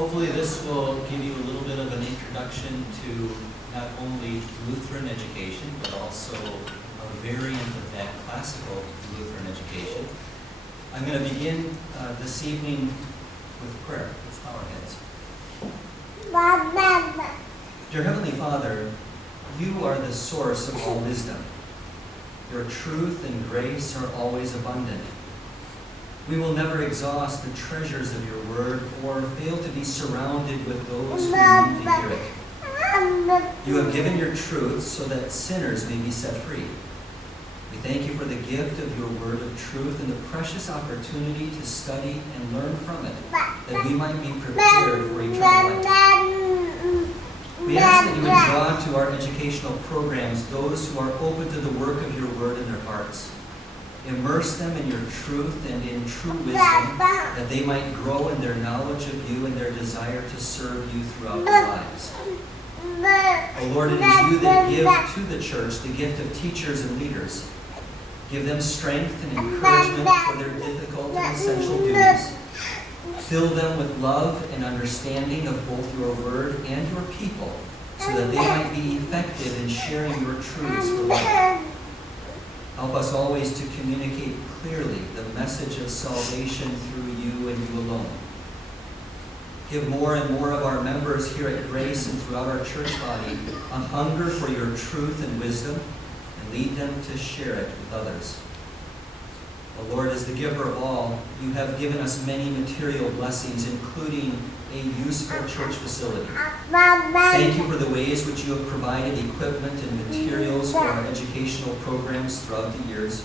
Hopefully this will give you a little bit of an introduction to not only Lutheran education, but also a variant of that classical Lutheran education. I'm going to begin this evening with prayer. Let's bow our heads. Dear Heavenly Father, you are the source of all wisdom. Your truth and grace are always abundant. We will never exhaust the treasures of your word or fail to be surrounded with those who need to hear it. You have given your truth so that sinners may be set free. We thank you for the gift of your word of truth and the precious opportunity to study and learn from it, that we might be prepared for eternal life. We ask that you would draw to our educational programs those who are open to the work of your word in their hearts. Immerse them in your truth and in true wisdom, that they might grow in their knowledge of you and their desire to serve you throughout their lives. O Lord, it is you that give to the church the gift of teachers and leaders. Give them strength and encouragement for their difficult and essential duties. Fill them with love and understanding of both your word and your people, so that they might be effective in sharing your truths for life. Help us always to communicate clearly the message of salvation through you and you alone. Give more and more of our members here at Grace and throughout our church body a hunger for your truth and wisdom, and lead them to share it with others. O Lord, as the giver of all, you have given us many material blessings, including a useful church facility. Thank you for the ways which you have provided equipment and materials for our educational programs throughout the years.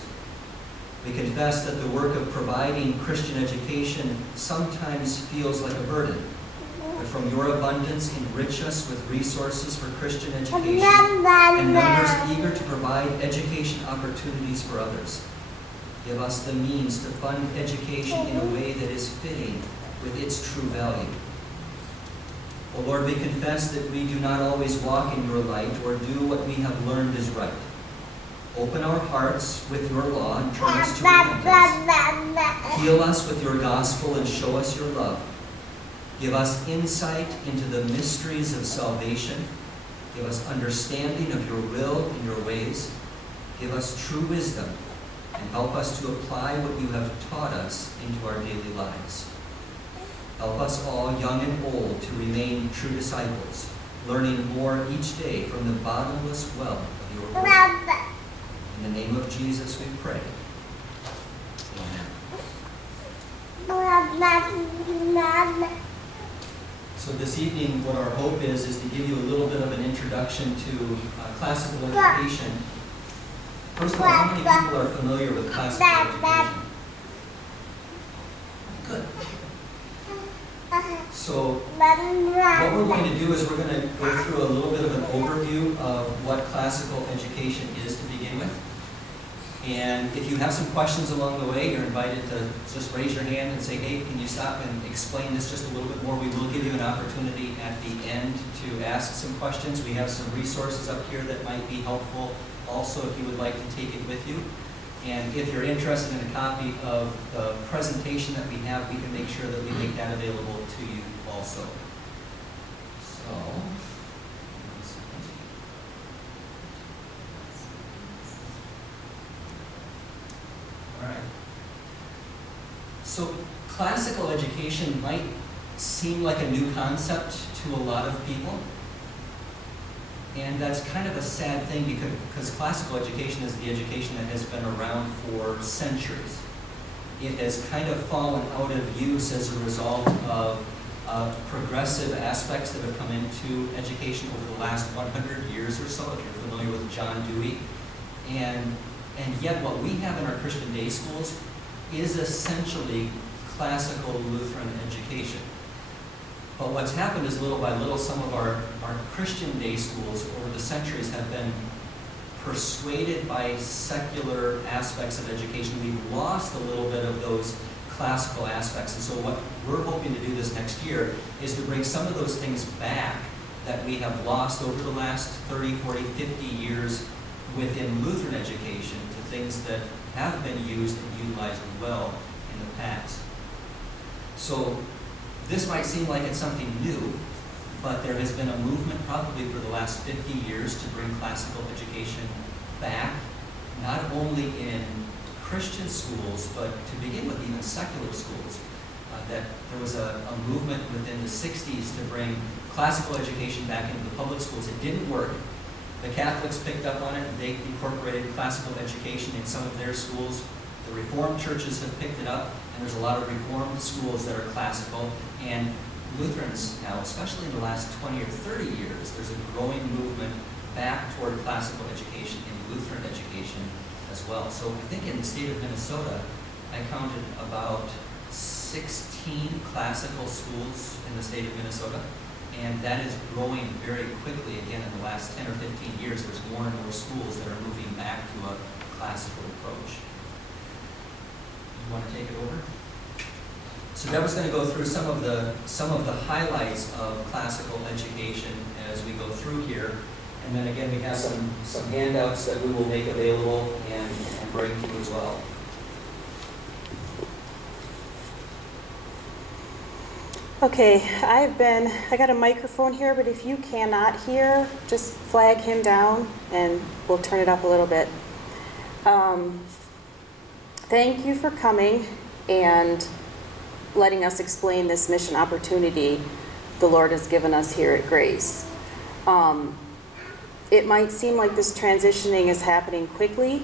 We confess that the work of providing Christian education sometimes feels like a burden, but from your abundance, enrich us with resources for Christian education and members eager to provide education opportunities for others. Give us the means to fund education in a way that is fitting with its true value. O Lord, we confess that we do not always walk in your light or do what we have learned is right. Open our hearts with your law and turn us to repentance. Heal us with your gospel and show us your love. Give us insight into the mysteries of salvation. Give us understanding of your will and your ways. Give us true wisdom, and help us to apply what you have taught us into our daily lives. Help us all, young and old, to remain true disciples, learning more each day from the bottomless well of your word. In the name of Jesus we pray. Amen. So this evening, what our hope is to give you a little bit of an introduction to classical education. First of all, how many people are familiar with classical education? Good. So what we're going to do is we're going to go through a little bit of an overview of what classical education is to begin with. And if you have some questions along the way, you're invited to just raise your hand and say, hey, can you stop and explain this just a little bit more? We will give you an opportunity at the end to ask some questions. We have some resources up here that might be helpful also if you would like to take it with you. And if you're interested in a copy of the presentation that we have, we can make sure that we make that available to you also. So, all right. So classical education might seem like a new concept to a lot of people. And that's kind of a sad thing because classical education is the education that has been around for centuries. It has kind of fallen out of use as a result of progressive aspects that have come into education over the last 100 years or so, if you're familiar with John Dewey. And yet what we have in our Christian day schools is essentially classical Lutheran education. But what's happened is little by little, some of our Christian day schools over the centuries have been persuaded by secular aspects of education. We've lost a little bit of those classical aspects. And so what we're hoping to do this next year is to bring some of those things back that we have lost over the last 30, 40, 50 years within Lutheran education to things that have been used and utilized well in the past. So This might seem like it's something new, but there has been a movement probably for the last 50 years to bring classical education back, not only in Christian schools, but to begin with even secular schools. That there was a movement within the 60s to bring classical education back into the public schools. It didn't work. The Catholics picked up on it. They incorporated classical education in some of their schools. The Reformed churches have picked it up, and there's a lot of Reformed schools that are classical. And Lutherans now, especially in the last 20 or 30 years, there's a growing movement back toward classical education in Lutheran education as well. So I think in the state of Minnesota, I counted about 16 classical schools in the state of Minnesota, and that is growing very quickly. Again, in the last 10 or 15 years, there's more and more schools that are moving back to a classical approach. You want to take it over? So Deborah's going to go through some of the highlights of classical education as we go through here, and then again we have some handouts that we will make available and bring to you as well. Okay, I got a microphone here, but if you cannot hear, just flag him down and we'll turn it up a little bit. Thank you for coming and letting us explain this mission opportunity the Lord has given us here at Grace. It might seem like this transitioning is happening quickly,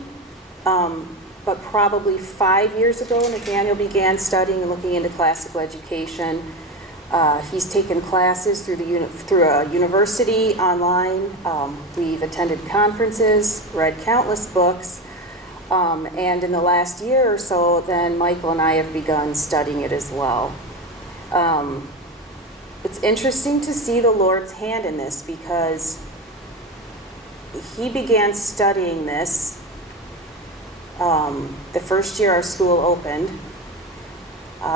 but probably 5 years ago, Nathaniel began studying and looking into classical education. He's taken classes through a university online. We've attended conferences, read countless books, and in the last year or so, then Michael and I have begun studying it as well. It's interesting to see the Lord's hand in this because he began studying this the first year our school opened.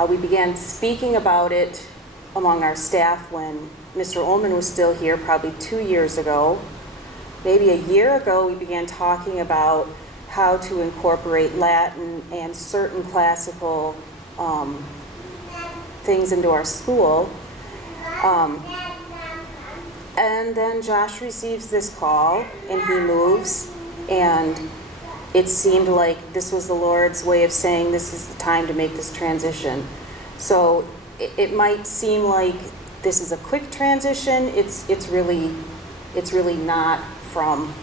We began speaking about it among our staff when Mr. Ullman was still here, probably 2 years ago. Maybe a year ago, we began talking about how to incorporate Latin and certain classical things into our school. And then Josh receives this call, and he moves, and it seemed like this was the Lord's way of saying this is the time to make this transition. So it might seem like this is a quick transition. It's really not from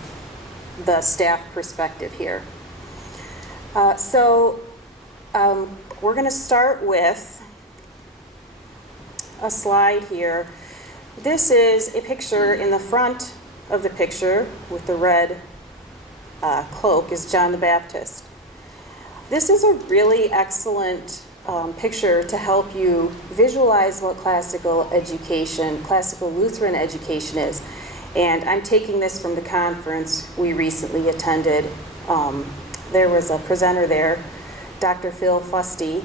the staff perspective here. We're going to start with a slide here. This is a picture. In the front of the picture with the red cloak is John the Baptist. This is a really excellent picture to help you visualize what classical Lutheran education is. And I'm taking this from the conference we recently attended. There was a presenter there, Dr. Phil Fusty,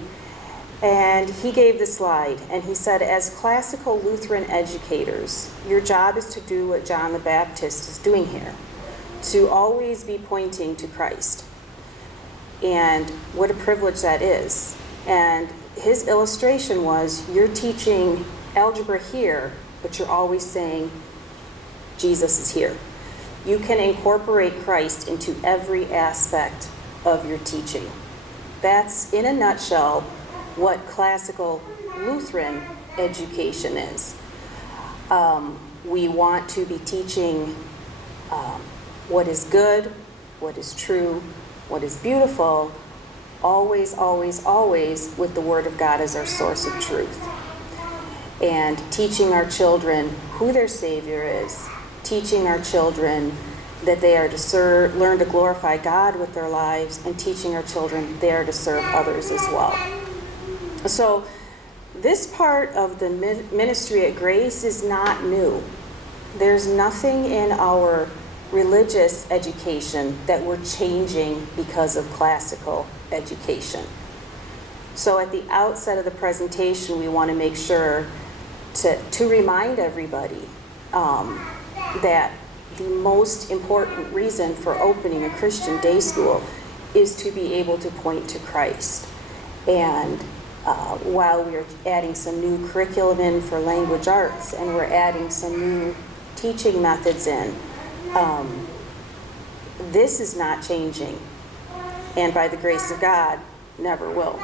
and he gave the slide, and he said, as classical Lutheran educators, your job is to do what John the Baptist is doing here, to always be pointing to Christ. And what a privilege that is. And his illustration was, you're teaching algebra here, but you're always saying, Jesus is here. You can incorporate Christ into every aspect of your teaching. That's, in a nutshell, what classical Lutheran education is. We want to be teaching what is good, what is true, what is beautiful, always, always, always with the Word of God as our source of truth. And teaching our children who their Savior is, teaching our children that they are to learn to glorify God with their lives, and teaching our children they are to serve others as well. So this part of the ministry at Grace is not new. There's nothing in our religious education that we're changing because of classical education. So at the outset of the presentation, we want to make sure to remind everybody that the most important reason for opening a Christian day school is to be able to point to Christ. And while we're adding some new curriculum in for language arts, and we're adding some new teaching methods in. This is not changing, and by the grace of God, never will.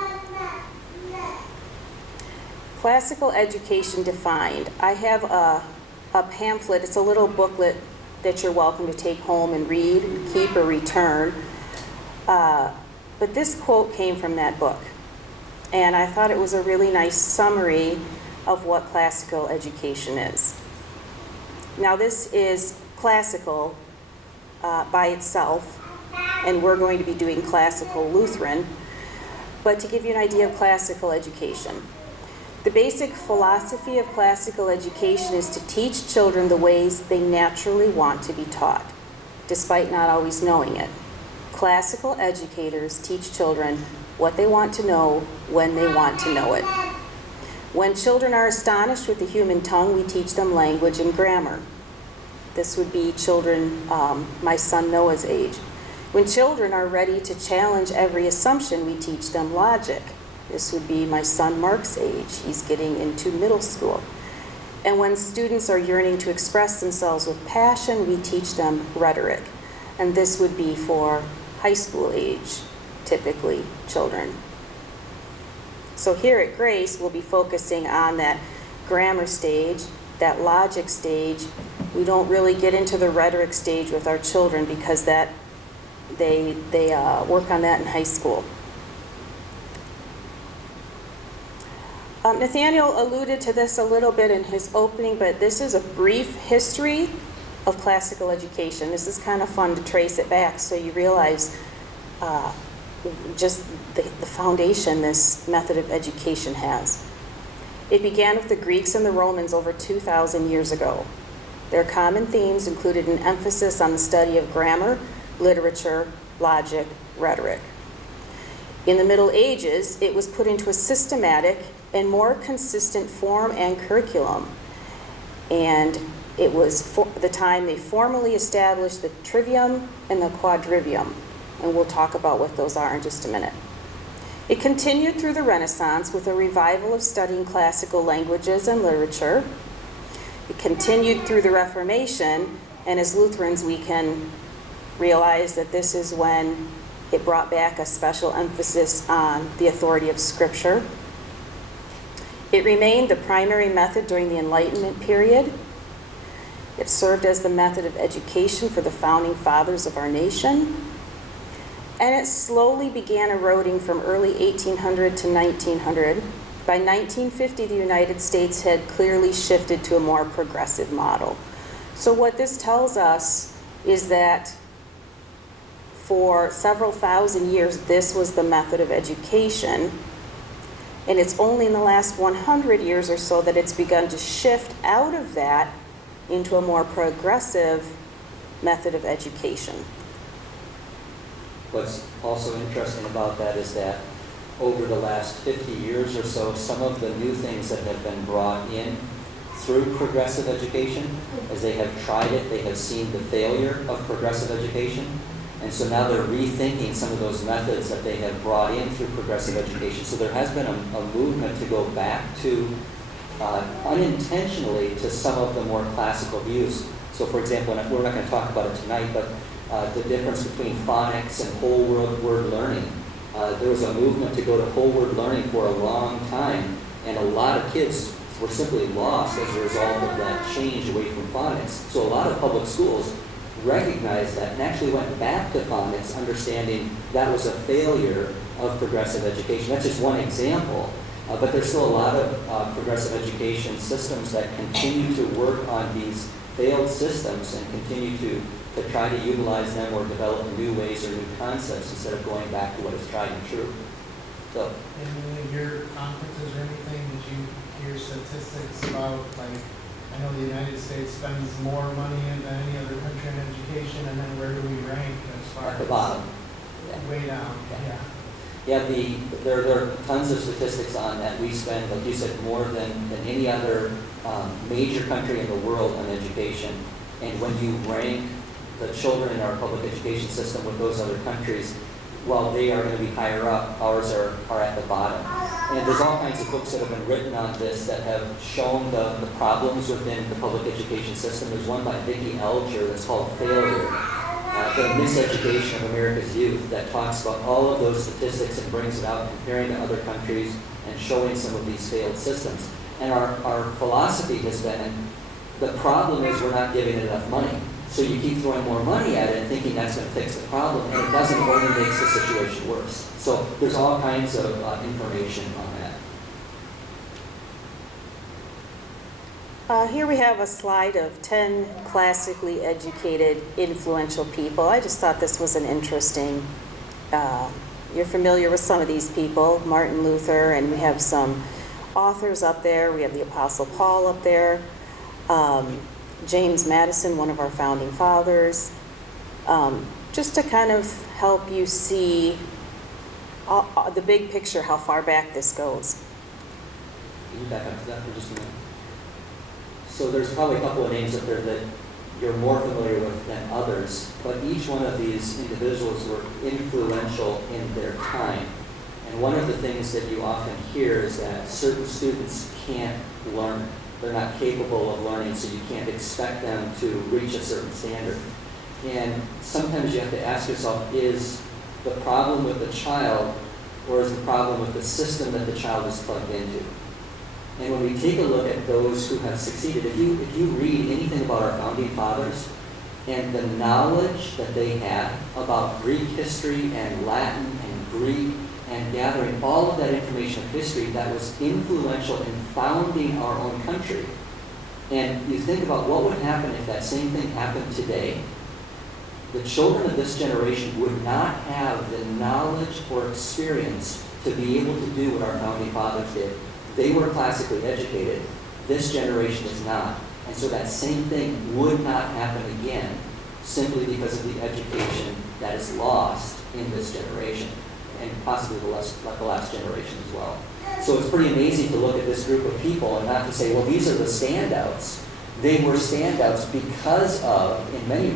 Classical education defined. I have a pamphlet. It's a little booklet that you're welcome to take home and read, keep, or return. But this quote came from that book, and I thought it was a really nice summary of what classical education is. Now, this is classical by itself, and we're going to be doing classical Lutheran, but to give you an idea of classical education. The basic philosophy of classical education is to teach children the ways they naturally want to be taught, despite not always knowing it. Classical educators teach children what they want to know when they want to know it. When children are astonished with the human tongue, we teach them language and grammar. This would be children my son Noah's age. When children are ready to challenge every assumption, we teach them logic. This would be my son Mark's age. He's getting into middle school. And when students are yearning to express themselves with passion, we teach them rhetoric. And this would be for high school age, typically, children. So here at Grace, we'll be focusing on that grammar stage, that logic stage. We don't really get into the rhetoric stage with our children because that they work on that in high school. Nathaniel alluded to this a little bit in his opening, but this is a brief history of classical education. This is kind of fun to trace it back so you realize just the foundation this method of education has. It began with the Greeks and the Romans over 2,000 years ago. Their common themes included an emphasis on the study of grammar, literature, logic, rhetoric. In the Middle Ages, it was put into a systematic and more consistent form and curriculum. And it was the time they formally established the trivium and the quadrivium. And we'll talk about what those are in just a minute. It continued through the Renaissance with a revival of studying classical languages and literature. It continued through the Reformation, and as Lutherans we can realize that this is when it brought back a special emphasis on the authority of Scripture. It remained the primary method during the Enlightenment period. It served as the method of education for the founding fathers of our nation. And it slowly began eroding from early 1800 to 1900. By 1950, the United States had clearly shifted to a more progressive model. So what this tells us is that for several thousand years, this was the method of education. And it's only in the last 100 years or so that it's begun to shift out of that into a more progressive method of education. What's also interesting about that is that over the last 50 years or so, some of the new things that have been brought in through progressive education, as they have tried it, they have seen the failure of progressive education. And so now they're rethinking some of those methods that they have brought in through progressive education. So there has been a movement to go back to, unintentionally, to some of the more classical views. So for example, and we're not going to talk about it tonight, but the difference between phonics and whole word learning. There was a movement to go to whole word learning for a long time, and a lot of kids were simply lost as a result of that change away from phonics. So a lot of public schools recognized that and actually went back to phonics, understanding that was a failure of progressive education. That's just one example, but there's still a lot of progressive education systems that continue to work on these failed systems and continue to try to utilize them or develop new ways or new concepts instead of going back to what is tried and true. So, in any of your conferences or anything, did you hear statistics about, like, I know the United States spends more money than any other country in education, and then where do we rank as far at the as bottom. way down? Yeah. Yeah, there are tons of statistics on that. We spend, like you said, more than any other major country in the world on education. And when you rank the children in our public education system with those other countries, while they are going to be higher up, ours are at the bottom. And there's all kinds of books that have been written on this that have shown the problems within the public education system. There's one by Vicki Alger that's called Failure, the miseducation of America's youth, that talks about all of those statistics and brings it out, comparing to other countries and showing some of these failed systems. And our philosophy has been, the problem is we're not giving it enough money. So you keep throwing more money at it and thinking that's going to fix the problem, and it doesn't, only makes the situation worse. So there's all kinds of information on that. Here we have a slide of 10 classically educated, influential people. I just thought this was an interesting, you're familiar with some of these people, Martin Luther, and we have some authors up there. We have the Apostle Paul up there. James Madison, one of our founding fathers, just to kind of help you see the big picture, how far back this goes. Can you back up to that for just a minute? So there's probably a couple of names up there that you're more familiar with than others, but each one of these individuals were influential in their time. And one of the things that you often hear is that certain students can't learn. They're not capable of learning, so you can't expect them to reach a certain standard. And sometimes you have to ask yourself, is the problem with the child, or is the problem with the system that the child is plugged into? And when we take a look at those who have succeeded, if you read anything about our founding fathers and the knowledge that they had about Greek history and Latin and Greek, and gathering all of that information of history that was influential in founding our own country. And you think about what would happen if that same thing happened today. The children of this generation would not have the knowledge or experience to be able to do what our founding fathers did. They were classically educated. This generation is not. And so that same thing would not happen again simply because of the education that is lost in this generation, and possibly the last generation as well. So it's pretty amazing to look at this group of people and not to say, well, these are the standouts. They were standouts because of, in many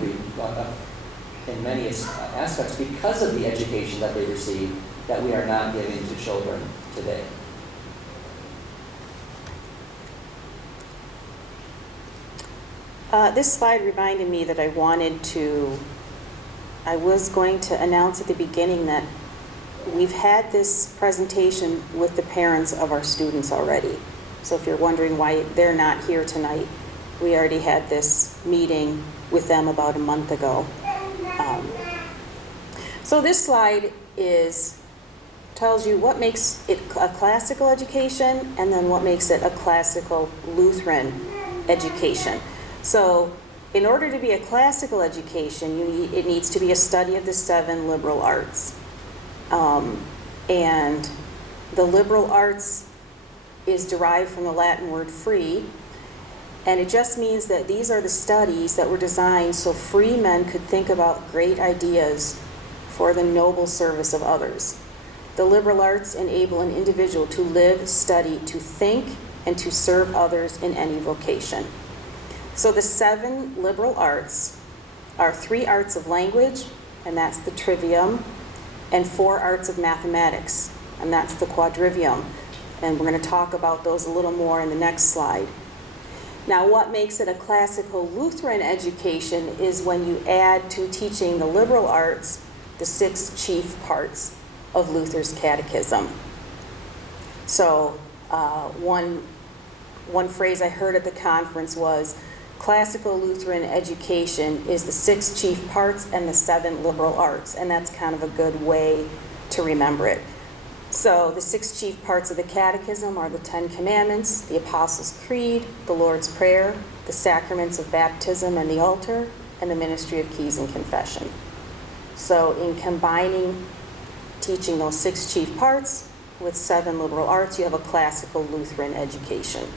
aspects, because of the education that they received that we are not giving to children today. This slide reminded me that I was going to announce at the beginning that we've had this presentation with the parents of our students already. So if you're wondering why they're not here tonight, we already had this meeting with them about a month ago. So this slide tells you what makes it a classical education and then what makes it a classical Lutheran education. So in order to be a classical education, it needs to be a study of the 7 liberal arts. And the liberal arts is derived from the Latin word free, and it just means that these are the studies that were designed so free men could think about great ideas for the noble service of others. The liberal arts enable an individual to live, study, to think, and to serve others in any vocation. So the 7 liberal arts are 3 arts of language, and that's the trivium, and 4 arts of mathematics, and that's the quadrivium. And we're going to talk about those a little more in the next slide. Now, what makes it a classical Lutheran education is when you add to teaching the liberal arts the 6 chief parts of Luther's catechism. So one phrase I heard at the conference was, classical Lutheran education is the 6 chief parts and the 7 liberal arts, and that's kind of a good way to remember it. So the 6 chief parts of the catechism are the 10 Commandments, the Apostles' Creed, the Lord's Prayer, the sacraments of baptism and the altar, and the ministry of keys and confession. So in combining teaching those 6 chief parts with 7 liberal arts, you have a classical Lutheran education.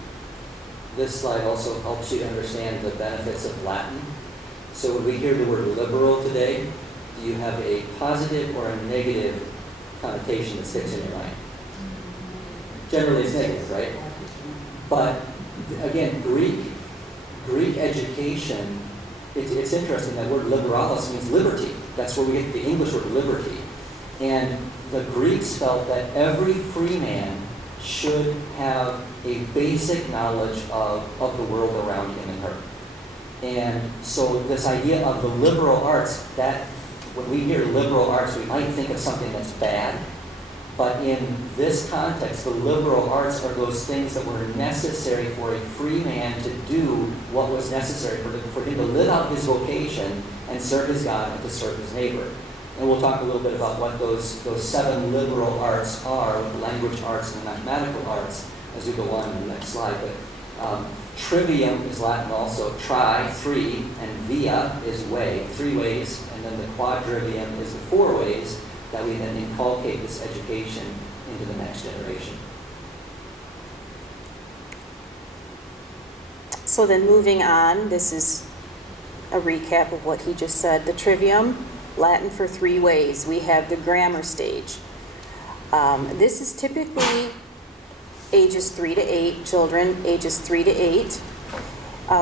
This slide also helps you to understand the benefits of Latin. So when we hear the word liberal today, do you have a positive or a negative connotation that sticks in your mind? Generally it's negative, right? But again, Greek education, it's interesting, that word liberalis means liberty. That's where we get the English word liberty. And the Greeks felt that every free man should have a basic knowledge of the world around him and her. And so this idea of the liberal arts, that when we hear liberal arts, we might think of something that's bad. But in this context, the liberal arts are those things that were necessary for a free man to do what was necessary for him to live out his vocation and serve his God and to serve his neighbor. And we'll talk a little bit about what those 7 liberal arts are, with the language arts and the mathematical arts, as we go on in the next slide. But trivium is Latin also, tri, 3, and via is way, 3 ways, and then the quadrivium is the 4 ways that we then inculcate this education into the next generation. So then moving on, this is a recap of what he just said. The trivium, Latin for 3 ways. We have the grammar stage. This is typically ages 3 to 8, children ages 3 to 8.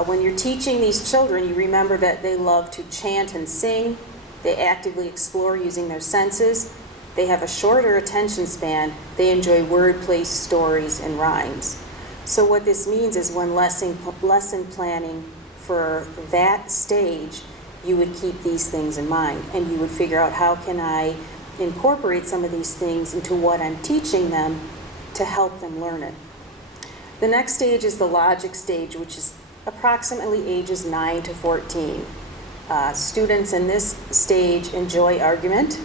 When you're teaching these children, you remember that they love to chant and sing. They actively explore using their senses. They have a shorter attention span. They enjoy wordplay, stories, and rhymes. So what this means is when lesson planning for that stage, you would keep these things in mind, and you would figure out, how can I incorporate some of these things into what I'm teaching them to help them learn it. The next stage is the logic stage, which is approximately ages 9 to 14. Students in this stage enjoy argument.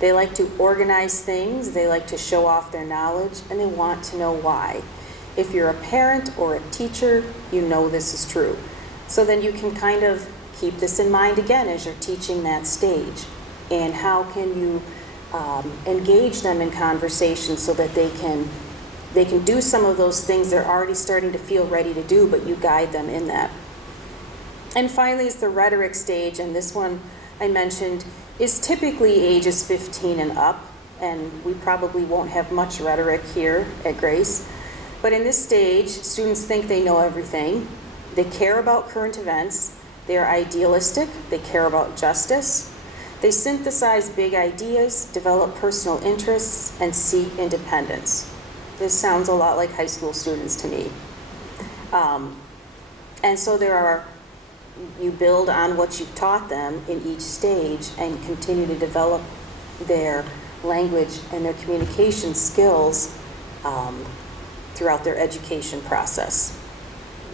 They like to organize things, they like to show off their knowledge, and they want to know why. If you're a parent or a teacher, you know this is true. So then you can kind of keep this in mind again as you're teaching that stage. And how can you engage them in conversation so that they can do some of those things they're already starting to feel ready to do, but you guide them in that. And finally is the rhetoric stage, and this one I mentioned is typically ages 15 and up, and we probably won't have much rhetoric here at Grace. But in this stage, students think they know everything. They care about current events. They are idealistic. They care about justice. They synthesize big ideas, develop personal interests, and seek independence. This sounds a lot like high school students to me. And so you build on what you've taught them in each stage and continue to develop their language and their communication skills throughout their education process.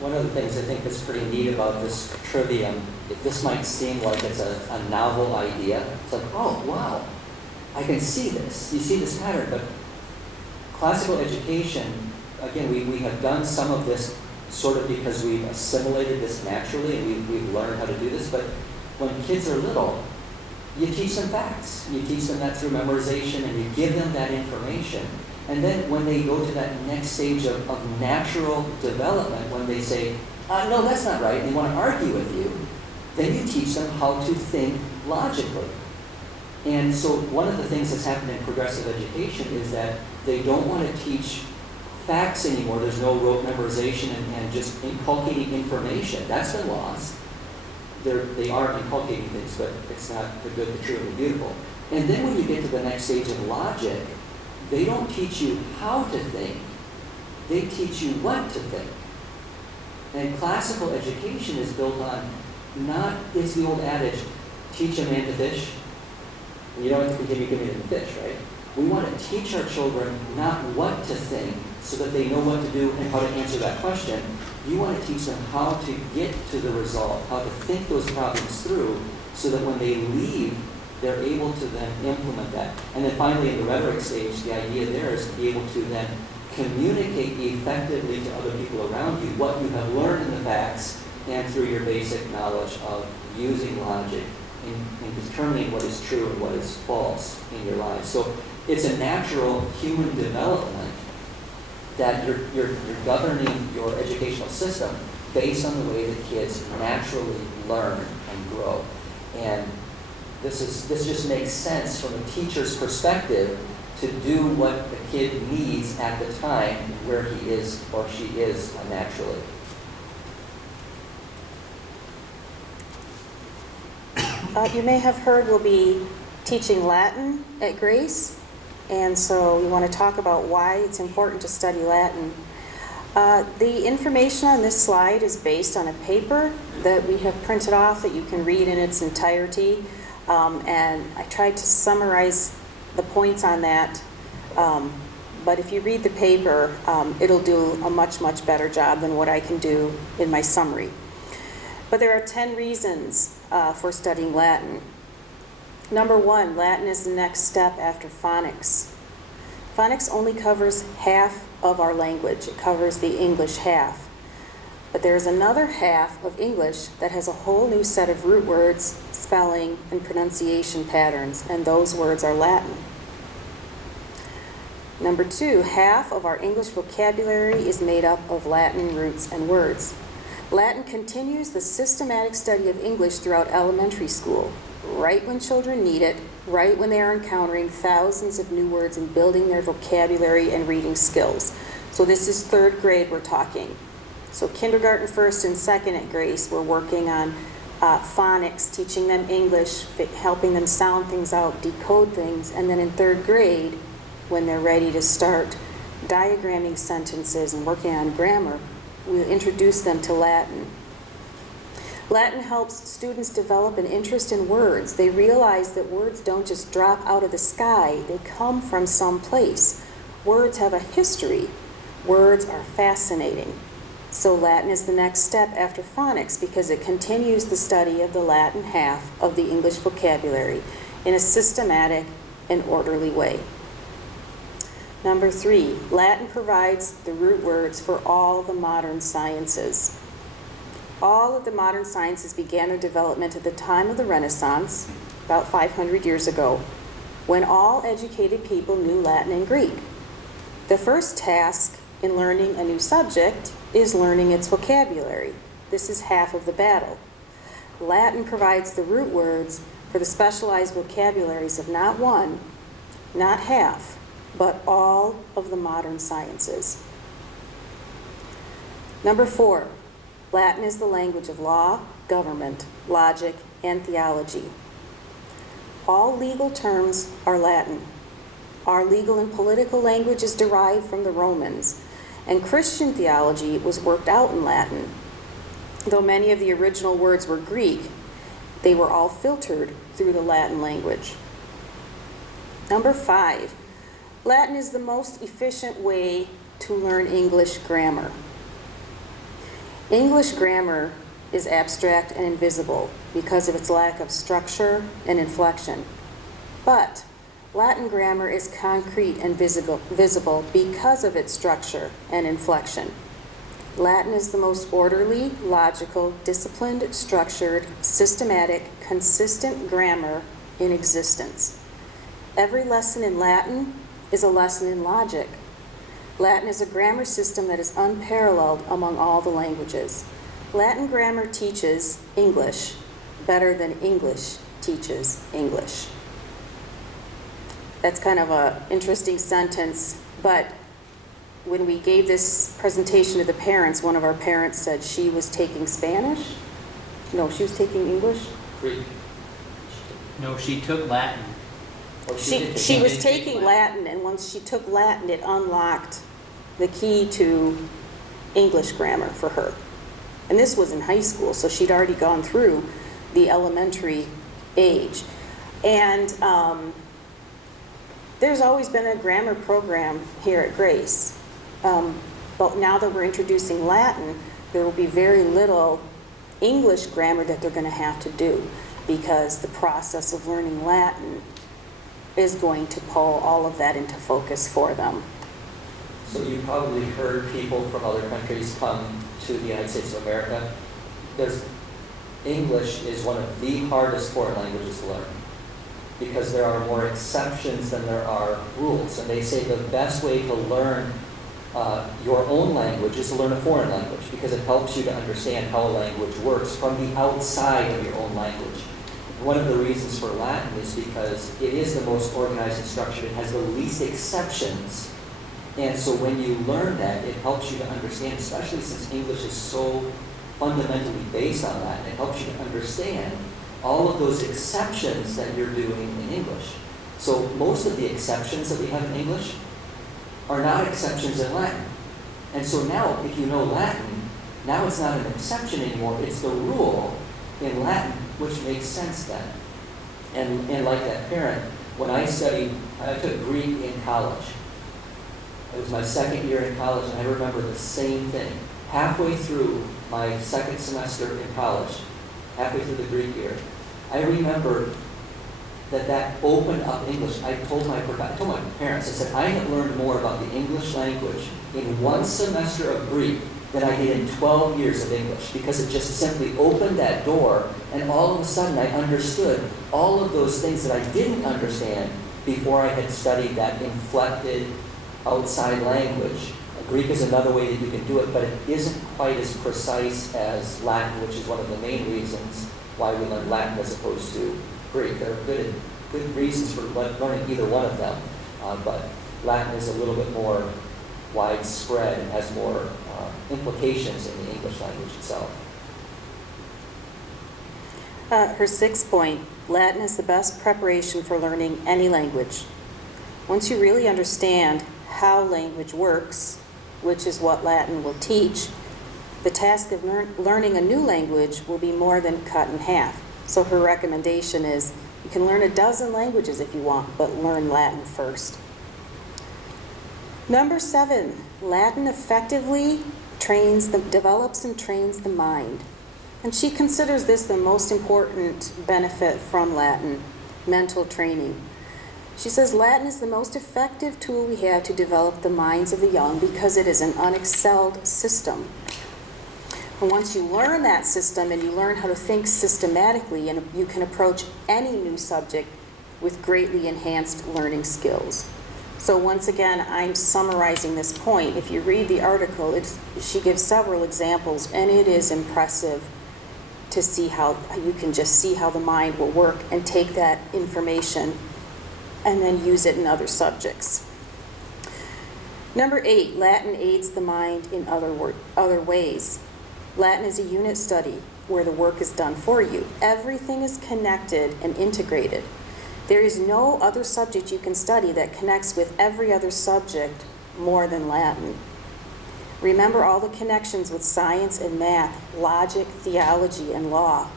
One of the things I think that's pretty neat about this trivium, this might seem like it's a novel idea. It's like, oh, wow, I can see this. You see this pattern. But classical education, again, we have done some of this sort of because we've assimilated this naturally and we've learned how to do this. But when kids are little, you teach them facts. You teach them that through memorization, and you give them that information. And then when they go to that next stage of natural development, when they say, no, that's not right, and they want to argue with you, then you teach them how to think logically. And so one of the things that's happened in progressive education is that they don't want to teach facts anymore. There's no rote memorization and just inculcating information. That's been lost. They are inculcating things, but it's not the good, the true, and the beautiful. And then when you get to the next stage of logic, they don't teach you how to think. They teach you what to think. And classical education is built on it's the old adage, teach a man to fish, and you don't have to continue giving them fish, right? We want to teach our children not what to think so that they know what to do and how to answer that question. You want to teach them how to get to the result, how to think those problems through, so that when they leave, they're able to then implement that. And then finally, in the rhetoric stage, the idea there is to be able to then communicate effectively to other people around you what you have learned in the facts and through your basic knowledge of using logic in determining what is true and what is false in your lives. So it's a natural human development that you're governing your educational system based on the way that kids naturally learn and grow. And this just makes sense from a teacher's perspective to do what the kid needs at the time where he is or she is naturally. You may have heard we'll be teaching Latin at Grace. And so we want to talk about why it's important to study Latin. The information on this slide is based on a paper that we have printed off that you can read in its entirety. And I tried to summarize the points on that. But if you read the paper, it'll do a much, much better job than what I can do in my summary. But there are 10 reasons for studying Latin. Number 1, Latin is the next step after phonics. Phonics only covers half of our language. It covers the English half. But there's another half of English that has a whole new set of root words, spelling, and pronunciation patterns, and those words are Latin. Number 2, half of our English vocabulary is made up of Latin roots and words. Latin continues the systematic study of English throughout elementary school, right when children need it, right when they are encountering thousands of new words and building their vocabulary and reading skills. So this is 3rd grade we're talking. So kindergarten, 1st, and 2nd at Grace, we're working on phonics, teaching them English, helping them sound things out, decode things, and then in 3rd grade, when they're ready to start diagramming sentences and working on grammar, we'll introduce them to Latin. Latin helps students develop an interest in words. They realize that words don't just drop out of the sky, they come from some place. Words have a history. Words are fascinating. So Latin is the next step after phonics because it continues the study of the Latin half of the English vocabulary in a systematic and orderly way. Number 3, Latin provides the root words for all the modern sciences. All of the modern sciences began their development at the time of the Renaissance, about 500 years ago, when all educated people knew Latin and Greek. The first task in learning a new subject is learning its vocabulary. This is half of the battle. Latin provides the root words for the specialized vocabularies of not one, not half, but all of the modern sciences. Number 4, Latin is the language of law, government, logic, and theology. All legal terms are Latin. Our legal and political language is derived from the Romans, and Christian theology was worked out in Latin. Though many of the original words were Greek, they were all filtered through the Latin language. Number 5, Latin is the most efficient way to learn English grammar. English grammar is abstract and invisible because of its lack of structure and inflection. But Latin grammar is concrete and visible because of its structure and inflection. Latin is the most orderly, logical, disciplined, structured, systematic, consistent grammar in existence. Every lesson in Latin is a lesson in logic. Latin is a grammar system that is unparalleled among all the languages. Latin grammar teaches English better than English teaches English. That's kind of an interesting sentence, but when we gave this presentation to the parents, one of our parents said she was taking Spanish. No, she was taking English. Greek. No, she took Latin. Or She was taking Latin, and once she took Latin, it unlocked the key to English grammar for her. And this was in high school, so she'd already gone through the elementary age. And there's always been a grammar program here at Grace. But now that we're introducing Latin, there will be very little English grammar that they're going to have to do because the process of learning Latin is going to pull all of that into focus for them. So you probably heard people from other countries come to the United States of America. English is one of the hardest foreign languages to learn because there are more exceptions than there are rules. And they say the best way to learn your own language is to learn a foreign language because it helps you to understand how a language works from the outside of your own language. One of the reasons for Latin is because it is the most organized and structured. It has the least exceptions. And so when you learn that, it helps you to understand, especially since English is so fundamentally based on Latin, it helps you to understand all of those exceptions that you're doing in English. So most of the exceptions that we have in English are not exceptions in Latin. And so now, if you know Latin, now it's not an exception anymore, it's the rule in Latin, which makes sense then. And like that parent, when I took Greek in college. It was my second year in college, and I remember the same thing. Halfway through my second semester in college, halfway through the Greek year, I remember that opened up English. I told my parents, I said, I have learned more about the English language in one semester of Greek than I did in 12 years of English, because it just simply opened that door, and all of a sudden I understood all of those things that I didn't understand before I had studied that inflected outside language. Greek is another way that you can do it, but it isn't quite as precise as Latin, which is one of the main reasons why we learn Latin as opposed to Greek. There are good reasons for learning either one of them, but Latin is a little bit more widespread and has more implications in the English language itself. Her sixth point, Latin is the best preparation for learning any language. Once you really understand how language works, which is what Latin will teach, the task of learning a new language will be more than cut in half. So her recommendation is, you can learn a dozen languages if you want, but learn Latin first. Number 7, Latin effectively develops and trains the mind. And she considers this the most important benefit from Latin, mental training. She says Latin is the most effective tool we have to develop the minds of the young because it is an unexcelled system. And once you learn that system and you learn how to think systematically, and you can approach any new subject with greatly enhanced learning skills. So once again, I'm summarizing this point. If you read the article, she gives several examples, and it is impressive to see how you can just see how the mind will work and take that information and then use it in other subjects. Number 8, Latin aids the mind in other ways. Latin is a unit study where the work is done for you. Everything is connected and integrated. There is no other subject you can study that connects with every other subject more than Latin. Remember all the connections with science and math, logic, theology, and law.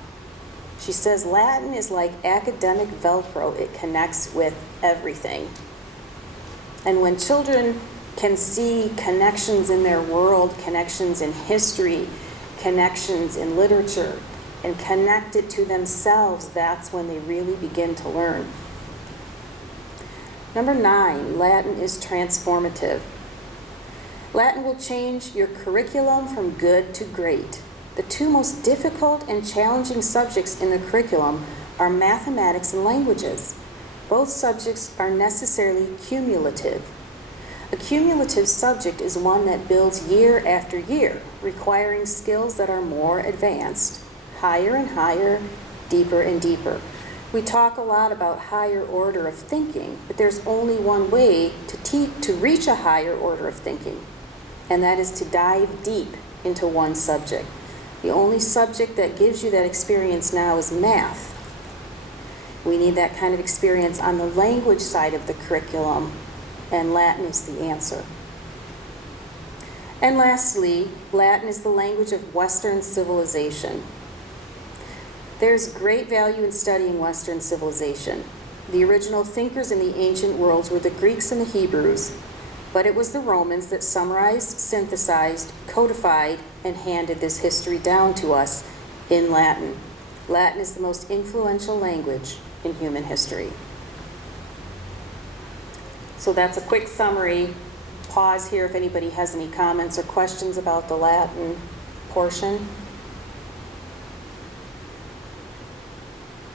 She says Latin is like academic Velcro. It connects with everything. And when children can see connections in their world, connections in history, connections in literature, and connect it to themselves, that's when they really begin to learn. Number 9, Latin is transformative. Latin will change your curriculum from good to great. The two most difficult and challenging subjects in the curriculum are mathematics and languages. Both subjects are necessarily cumulative. A cumulative subject is one that builds year after year, requiring skills that are more advanced, higher and higher, deeper and deeper. We talk a lot about higher order of thinking, but there's only one way to reach a higher order of thinking, and that is to dive deep into one subject. The only subject that gives you that experience now is math. We need that kind of experience on the language side of the curriculum, and Latin is the answer. And lastly, Latin is the language of Western civilization. There's great value in studying Western civilization. The original thinkers in the ancient worlds were the Greeks and the Hebrews, but it was the Romans that summarized, synthesized, codified, and handed this history down to us in Latin. Latin is the most influential language in human history. So that's a quick summary. Pause here if anybody has any comments or questions about the Latin portion.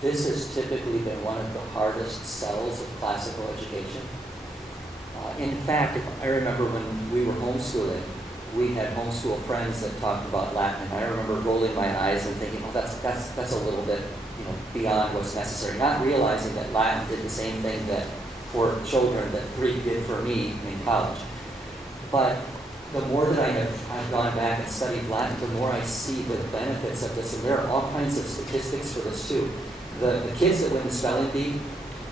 This has typically been one of the hardest sells of classical education. In fact, I remember when we were homeschooling, we had homeschool friends that talked about Latin, and I remember rolling my eyes and thinking, oh, that's a little bit, beyond what's necessary. Not realizing that Latin did the same thing that for children that Greek did for me in college. But the more that I've gone back and studied Latin, the more I see the benefits of this, and there are all kinds of statistics for this too. The kids that win the spelling bee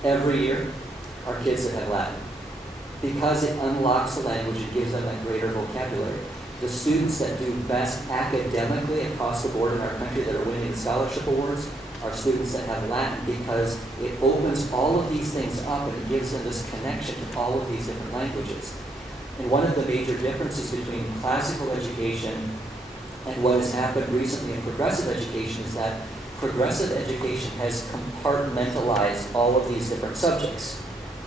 every year, are kids that have Latin, because it unlocks the language and gives them that greater vocabulary. The students that do best academically across the board in our country that are winning the scholarship awards are students that have Latin, because it opens all of these things up and it gives them this connection to all of these different languages. And one of the major differences between classical education and what has happened recently in progressive education is that progressive education has compartmentalized all of these different subjects.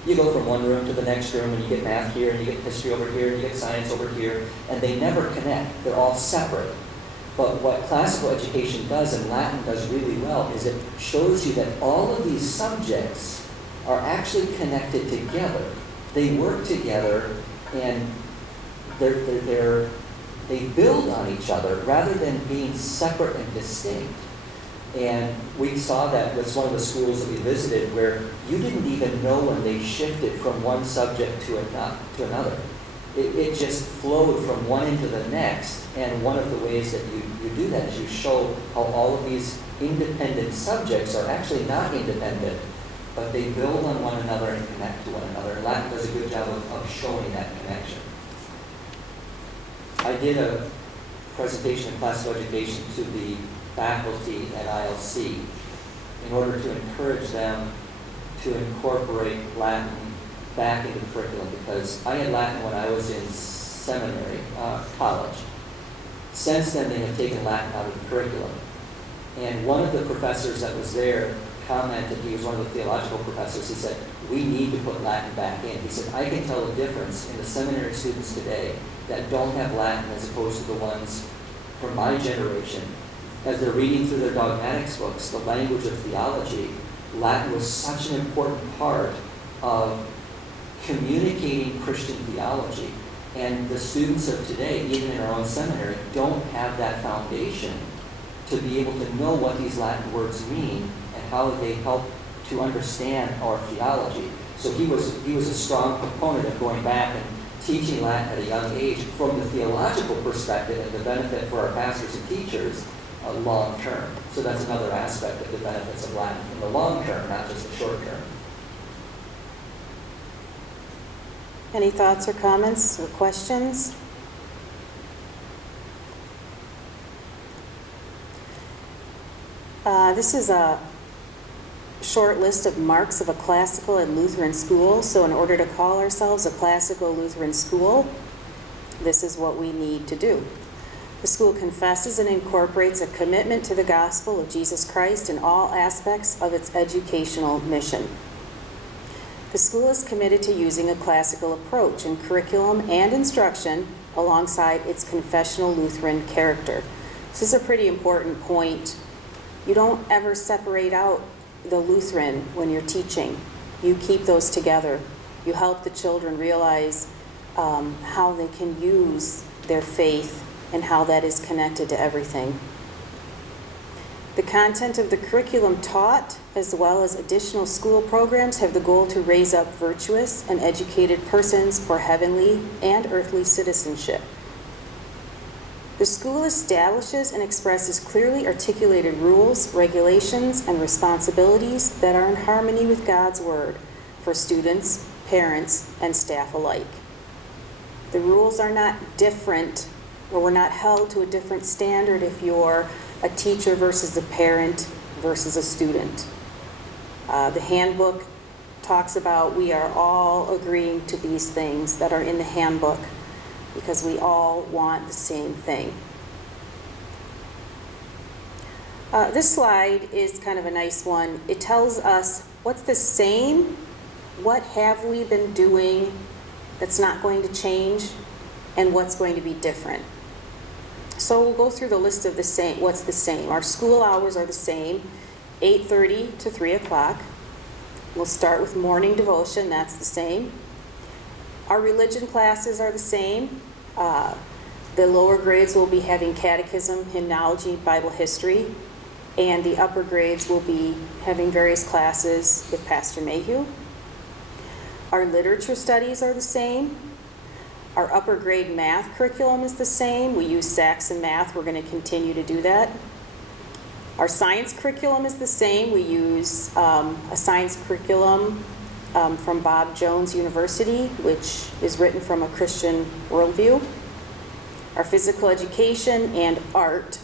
You go from one room to the next room, and you get math here, and you get history over here, and you get science over here, and they never connect. They're all separate. But what classical education does, and Latin does really well, is it shows you that all of these subjects are actually connected together. They work together, and they build on each other rather than being separate and distinct. And we saw that with one of the schools that we visited, where you didn't even know when they shifted from one subject to another. It just flowed from one into the next. And one of the ways that you do that is you show how all of these independent subjects are actually not independent, but they build on one another and connect to one another. And Latin does a good job of showing that connection. I did a presentation in classical education to the faculty at ILC in order to encourage them to incorporate Latin back into the curriculum, because I had Latin when I was in seminary, college. Since then, they have taken Latin out of the curriculum. And one of the professors that was there commented, he was one of the theological professors, he said, we need to put Latin back in. He said, I can tell the difference in the seminary students today that don't have Latin as opposed to the ones from my generation. As they're reading through their dogmatics books, the language of theology, Latin was such an important part of communicating Christian theology. And the students of today, even in our own seminary, don't have that foundation to be able to know what these Latin words mean and how they help to understand our theology. So he was a strong proponent of going back and teaching Latin at a young age from the theological perspective and the benefit for our pastors and teachers long term. So that's another aspect of the benefits of Latin in the long term, not just the short term. Any thoughts or comments or questions? This is a short list of marks of a classical and Lutheran school. So in order to call ourselves a classical Lutheran school, this is what we need to do. The school confesses and incorporates a commitment to the gospel of Jesus Christ in all aspects of its educational mission. The school is committed to using a classical approach in curriculum and instruction alongside its confessional Lutheran character. This is a pretty important point. You don't ever separate out the Lutheran when you're teaching. You keep those together. You help the children realize how they can use their faith and how that is connected to everything. The content of the curriculum taught, as well as additional school programs, have the goal to raise up virtuous and educated persons for heavenly and earthly citizenship. The school establishes and expresses clearly articulated rules, regulations, and responsibilities that are in harmony with God's Word for students, parents, and staff alike. The rules are not different, or we're not held to a different standard if you're a teacher versus a parent versus a student. The handbook talks about we are all agreeing to these things that are in the handbook because we all want the same thing. This slide is kind of a nice one. It tells us what's the same, what have we been doing that's not going to change, and what's going to be different. So we'll go through the list of the same. What's the same? Our school hours are the same, 8:30 to 3 o'clock. We'll start with morning devotion, that's the same. Our religion classes are the same. The lower grades will be having catechism, hymnology, Bible history, and the upper grades will be having various classes with Pastor Mayhew. Our literature studies are the same. Our upper grade math curriculum is the same. We use Saxon math. We're going to continue to do that. Our science curriculum is the same. We use a science curriculum from Bob Jones University, which is written from a Christian worldview. Our physical education and art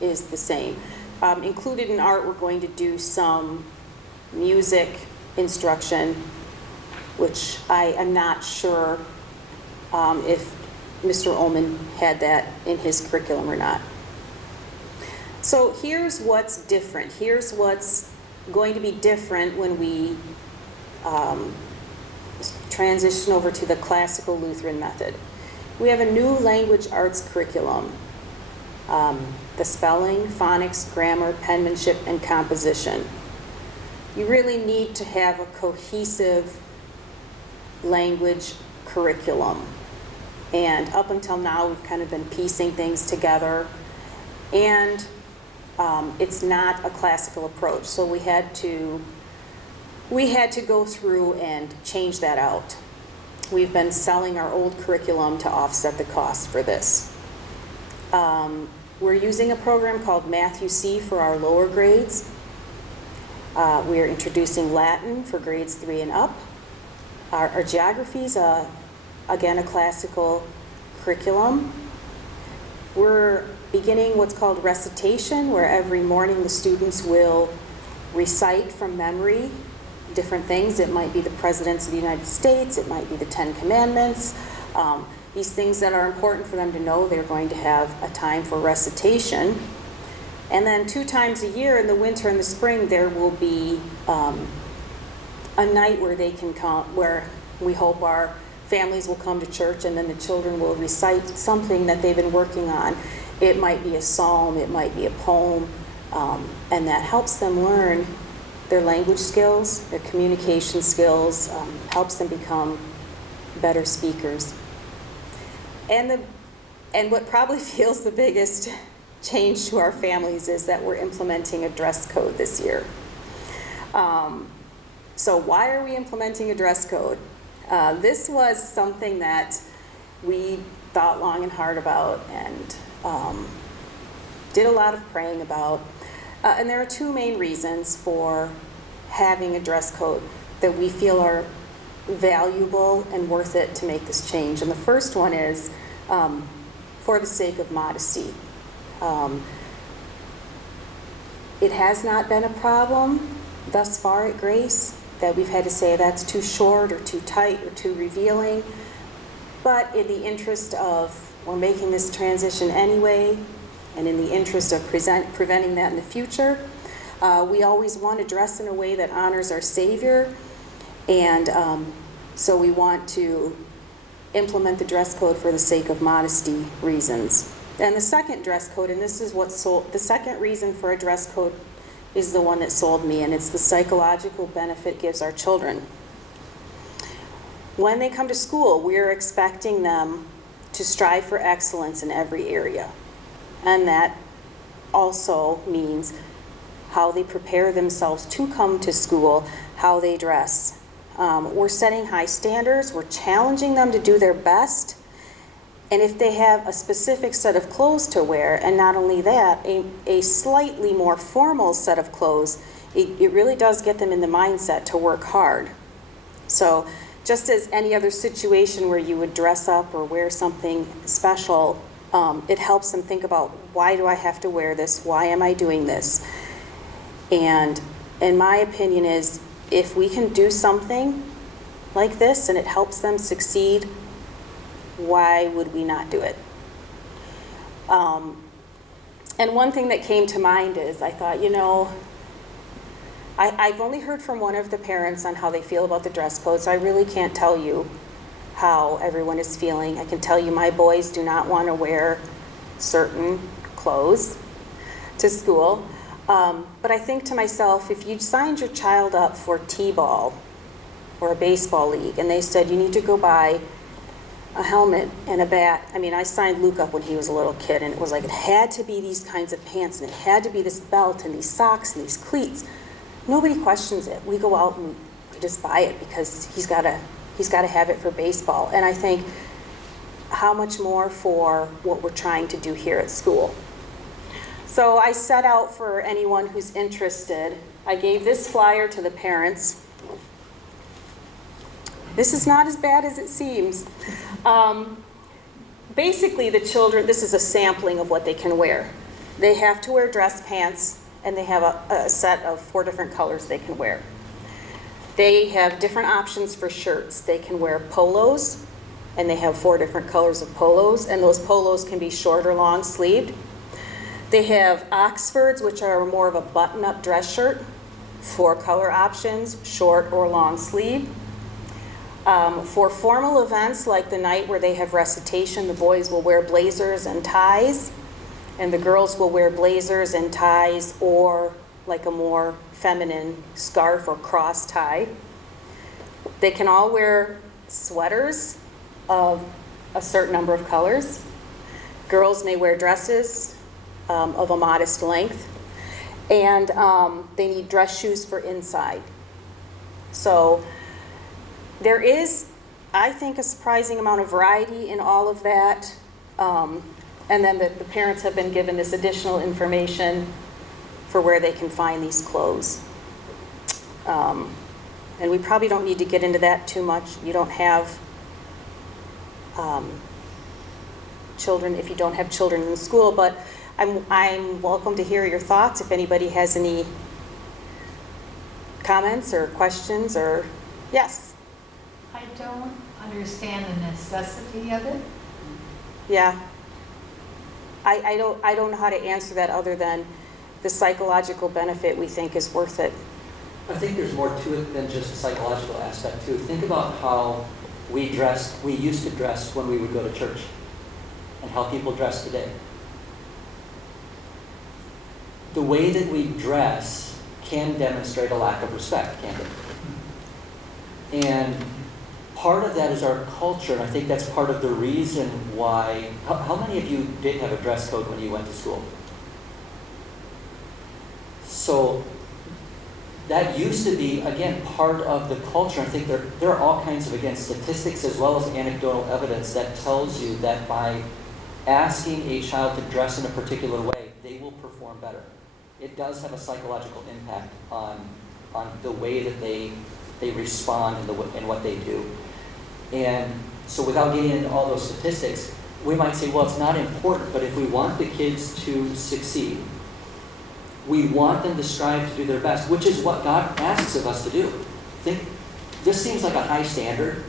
is the same. Included in art, we're going to do some music instruction, which I am not sure if Mr. Ullman had that in his curriculum or not. So here's what's different. Here's what's going to be different when we transition over to the classical Lutheran method. We have a new language arts curriculum. The spelling, phonics, grammar, penmanship, and composition. You really need to have a cohesive language curriculum. And up until now, we've kind of been piecing things together. And it's not a classical approach. So we had to go through and change that out. We've been selling our old curriculum to offset the cost for this. We're using a program called Matthew C for our lower grades. We are introducing Latin for grades 3 and up. Our geography is, again, a classical curriculum. We're beginning what's called recitation, where every morning the students will recite from memory different things. It might be the presidents of the United States, it might be the 10 Commandments. These things that are important for them to know, they're going to have a time for recitation. And then 2 times a year, in the winter and the spring, there will be a night where they can come, where we hope our families will come to church, and then the children will recite something that they've been working on. It might be a psalm, it might be a poem, and that helps them learn their language skills, their communication skills, helps them become better speakers. And what probably feels the biggest change to our families is that we're implementing a dress code this year. So why are we implementing a dress code? This was something that we thought long and hard about and did a lot of praying about. And there are 2 main reasons for having a dress code that we feel are valuable and worth it to make this change. And the first one is for the sake of modesty. It has not been a problem thus far at Grace that we've had to say that's too short or too tight or too revealing. But in the interest of, we're making this transition anyway, and in the interest of preventing that in the future, we always want to dress in a way that honors our Savior. And so we want to implement the dress code for the sake of modesty reasons. And the second dress code, and this is what sold, the second reason for a dress code is the one that sold me, and it's the psychological benefit it gives our children. When they come to school, we're expecting them to strive for excellence in every area. And that also means how they prepare themselves to come to school, how they dress. We're setting high standards, we're challenging them to do their best, and if they have a specific set of clothes to wear, and not only that, a slightly more formal set of clothes, it really does get them in the mindset to work hard. So just as any other situation where you would dress up or wear something special, it helps them think about, why do I have to wear this? Why am I doing this? And in my opinion is, if we can do something like this and it helps them succeed, why would we not do it? And one thing that came to mind is, I thought, I've only heard from one of the parents on how they feel about the dress code, so I really can't tell you how everyone is feeling. I can tell you my boys do not want to wear certain clothes to school. But I think to myself, if you signed your child up for T-ball or a baseball league, and they said you need to go buy a helmet and a bat. I mean, I signed Luke up when he was a little kid, and it was like it had to be these kinds of pants, and it had to be this belt and these socks and these cleats. Nobody questions it. We go out and we just buy it because he's got to have it for baseball. And I think, how much more for what we're trying to do here at school. So I set out for anyone who's interested. I gave this flyer to the parents. This is not as bad as it seems. Basically, the children, this is a sampling of what they can wear. They have to wear dress pants, and they have a set of 4 different colors they can wear. They have different options for shirts. They can wear polos, and they have 4 different colors of polos, and those polos can be short or long sleeved. They have Oxfords, which are more of a button-up dress shirt, 4 color options, short or long sleeve. For formal events like the night where they have recitation, the boys will wear blazers and ties, and the girls will wear blazers and ties or like a more feminine scarf or cross tie. They can all wear sweaters of a certain number of colors. Girls may wear dresses of a modest length, and they need dress shoes for inside. So there is, I think, a surprising amount of variety in all of that. And then the parents have been given this additional information for where they can find these clothes. And we probably don't need to get into that too much. You don't have children if you don't have children in school, but I'm welcome to hear your thoughts if anybody has any comments or questions or, yes. I don't understand the necessity of it. Yeah. I don't know how to answer that other than the psychological benefit we think is worth it. I think there's more to it than just the psychological aspect too. Think about how we used to dress when we would go to church, and how people dress today. The way that we dress can demonstrate a lack of respect, can't it? And part of that is our culture, and I think that's part of the reason why. How many of you did have a dress code when you went to school? So that used to be, again, part of the culture. I think there are all kinds of, again, statistics as well as anecdotal evidence that tells you that by asking a child to dress in a particular way, they will perform better. It does have a psychological impact on the way that they respond and what they do. And so without getting into all those statistics, we might say, well, it's not important, but if we want the kids to succeed, we want them to strive to do their best, which is what God asks of us to do. This seems like a high standard,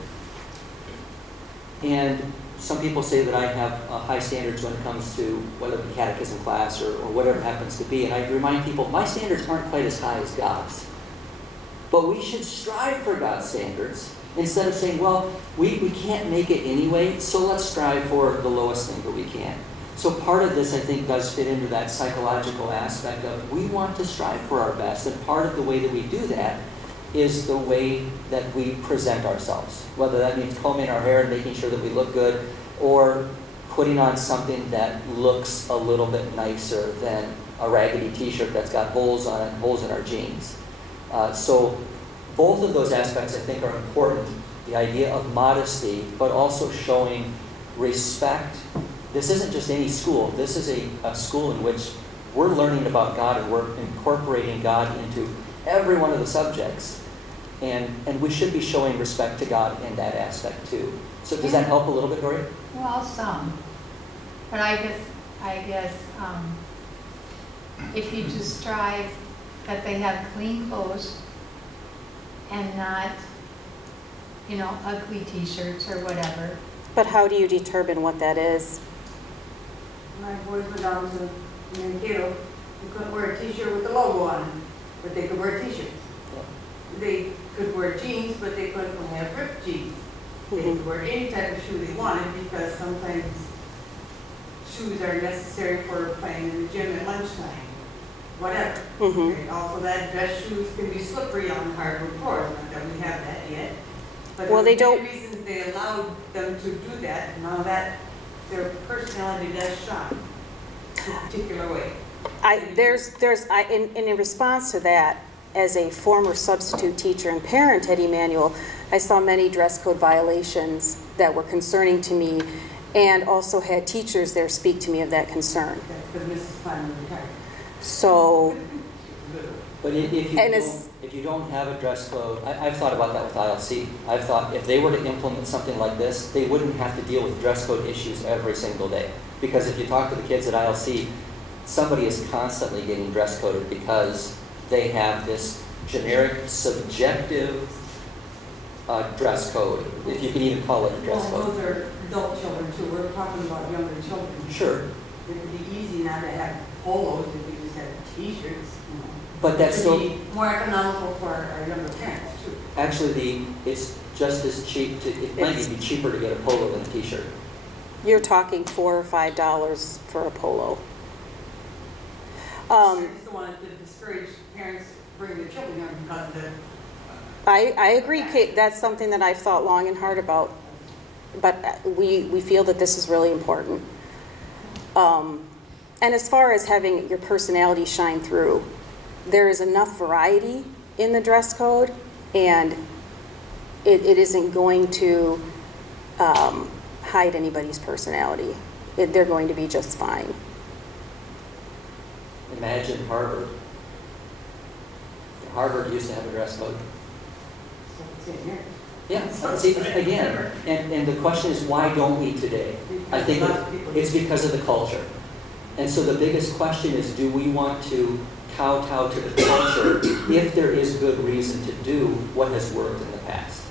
and some people say that I have high standards when it comes to whether it's catechism class or whatever it happens to be, and I remind people, my standards aren't quite as high as God's. But we should strive for God's standards instead of saying, well, we can't make it anyway, so let's strive for the lowest thing that we can. So part of this, I think, does fit into that psychological aspect of we want to strive for our best, and part of the way that we do that is the way that we present ourselves, whether that means combing our hair and making sure that we look good, or putting on something that looks a little bit nicer than a raggedy t-shirt that's got holes on it, holes in our jeans. So both of those aspects, I think, are important. The idea of modesty, but also showing respect. This isn't just any school. This is a school in which we're learning about God, and we're incorporating God into every one of the subjects. And we should be showing respect to God in that aspect too. So does that help a little bit, Dory? Well, some. But I guess if you just strive that they have clean clothes and not, ugly t-shirts or whatever. But how do you determine what that is? My boys went down to Mankato. They couldn't wear a t-shirt with the logo on it, but they could wear t-shirts. They could wear jeans, but they couldn't have ripped jeans. They could wear any type of shoe they wanted, because sometimes shoes are necessary for playing in the gym at lunchtime, whatever. And also that dress shoes can be slippery on hardwood floors, not that we have that yet. But Well, they there were don't- many reasons they allowed them to do that, and now that their personality does shine a particular way. In response to that, as a former substitute teacher and parent at Emmanuel, I saw many dress code violations that were concerning to me, and also had teachers there speak to me of that concern. That's because Mrs. Klein retired. So good. But if you don't have a dress code, I've thought about that with ILC. I've thought if they were to implement something like this, they wouldn't have to deal with dress code issues every single day. Because if you talk to the kids at ILC, somebody is constantly getting dress coded because they have this generic, subjective dress code, if you can even call it a dress Well, code. those are adult children too, we're talking about younger children. Sure, It would be easy not to have polos if we just had t-shirts, you know. but that's still, It would be more economical for our younger parents too. actually, it's just as cheap it might even be cheaper to get a polo than a t-shirt. You're talking $4 or $5 for a polo. I just don't want to discourage parents bringing their children young because of the. I agree, Kate, that's something that I've thought long and hard about, but we feel that this is really important. And as far as having your personality shine through, there is enough variety in the dress code, and it isn't going to hide anybody's personality. They're going to be just fine. Imagine Harvard. Harvard used to have a dress code. Yeah, see, again, and the question is, why don't we today? I think it's because of the culture. And so the biggest question is, do we want to kowtow to the culture if there is good reason to do what has worked in the past?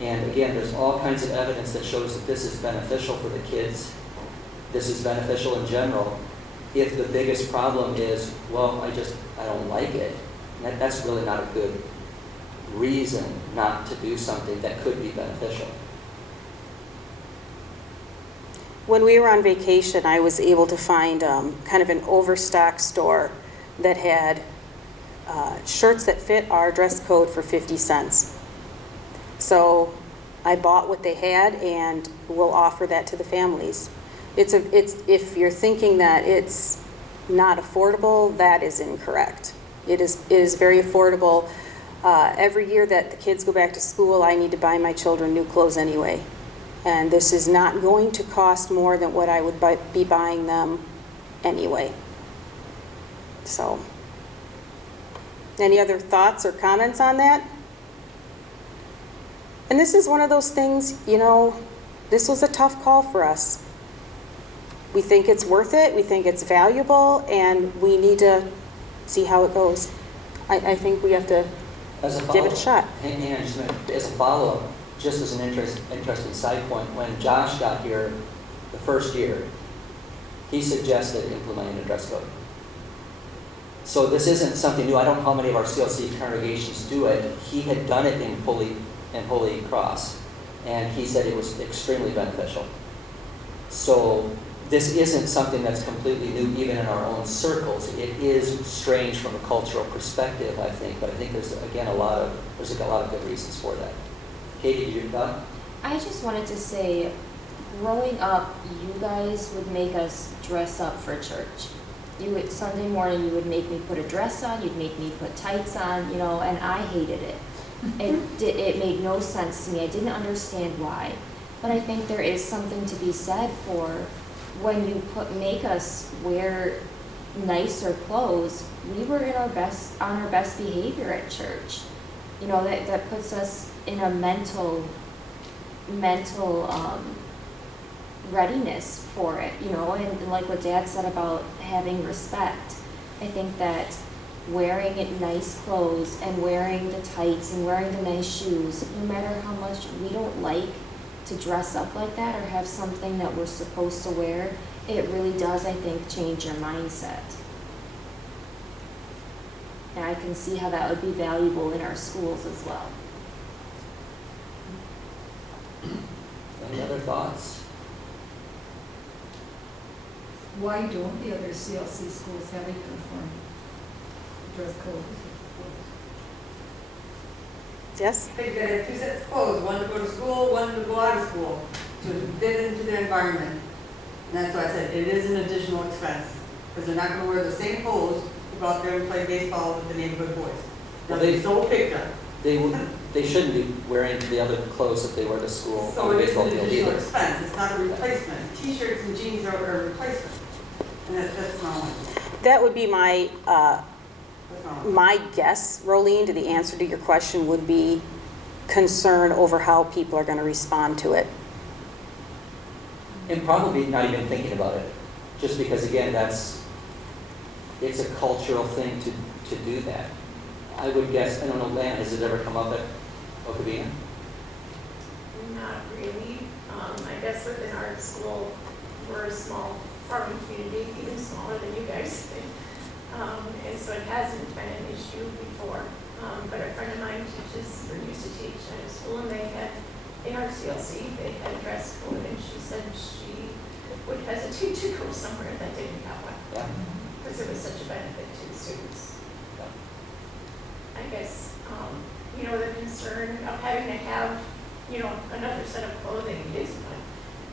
And again, there's all kinds of evidence that shows that this is beneficial for the kids. This is beneficial in general. If the biggest problem is, well, I don't like it, that's really not a good reason not to do something that could be beneficial. When we were on vacation, I was able to find kind of an overstock store that had shirts that fit our dress code for 50 cents. So I bought what they had, and we'll offer that to the families. If you're thinking that it's not affordable, that is incorrect. It is very affordable. Every year that the kids go back to school, I need to buy my children new clothes anyway. And this is not going to cost more than what I would be buying them anyway. So, any other thoughts or comments on that? And this is one of those things, this was a tough call for us. We think it's worth it, we think it's valuable, and we need to see how it goes. I think we have to give it a shot. Hang on just a minute. As a follow-up, just as an interesting side point, when Josh got here the first year, he suggested implementing a dress code. So this isn't something new. I don't know how many of our CLC congregations do it. He had done it in Holy Cross, and he said it was extremely beneficial. So this isn't something that's completely new even in our own circles. It is strange from a cultural perspective, I think, but I think there's a lot of good reasons for that. Katie, did you thought? I just wanted to say, growing up, you guys would make us dress up for church. Sunday morning, you would make me put a dress on, you'd make me put tights on, and I hated it. It made no sense to me. I didn't understand why. But I think there is something to be said for when you make us wear nicer clothes. We were on our best behavior at church. That puts us in a mental readiness for it, and like what Dad said about having respect. I think that wearing nice clothes and wearing the tights and wearing the nice shoes, no matter how much we don't like to dress up like that or have something that we're supposed to wear, it really does, I think, change your mindset. And I can see how that would be valuable in our schools as well. Any other thoughts? Why don't the other CLC schools have a uniform dress code? Yes? They've got to have 2 sets of clothes, one to go to school, one to go out of school, to fit into their environment. And that's why I said it is an additional expense, because they're not going to wear the same clothes to go out there and play baseball with the neighborhood boys. Well, They'll be so picked up. They shouldn't be wearing the other clothes that they wear to school So on the it is baseball an field additional either. expense, it's not a replacement. T-shirts and jeans are a replacement, and that's my one. That would be my What's wrong? My guess, Rolene, to the answer to your question would be concern over how people are going to respond to it. And probably not even thinking about it, just because again, it's a cultural thing to do that. I would guess, I don't know, Lan, has it ever come up at Okabena? Not really. I guess within our school, we're a small farming community, even smaller than you guys. And so it hasn't been an issue before. But a friend of mine teaches, or used to teach at a school, and they had, in our CLC, they had dress code, and she said she would hesitate to go somewhere that didn't have one, Yeah. because it was such a benefit to the students. I guess, the concern of having to have, another set of clothing is one.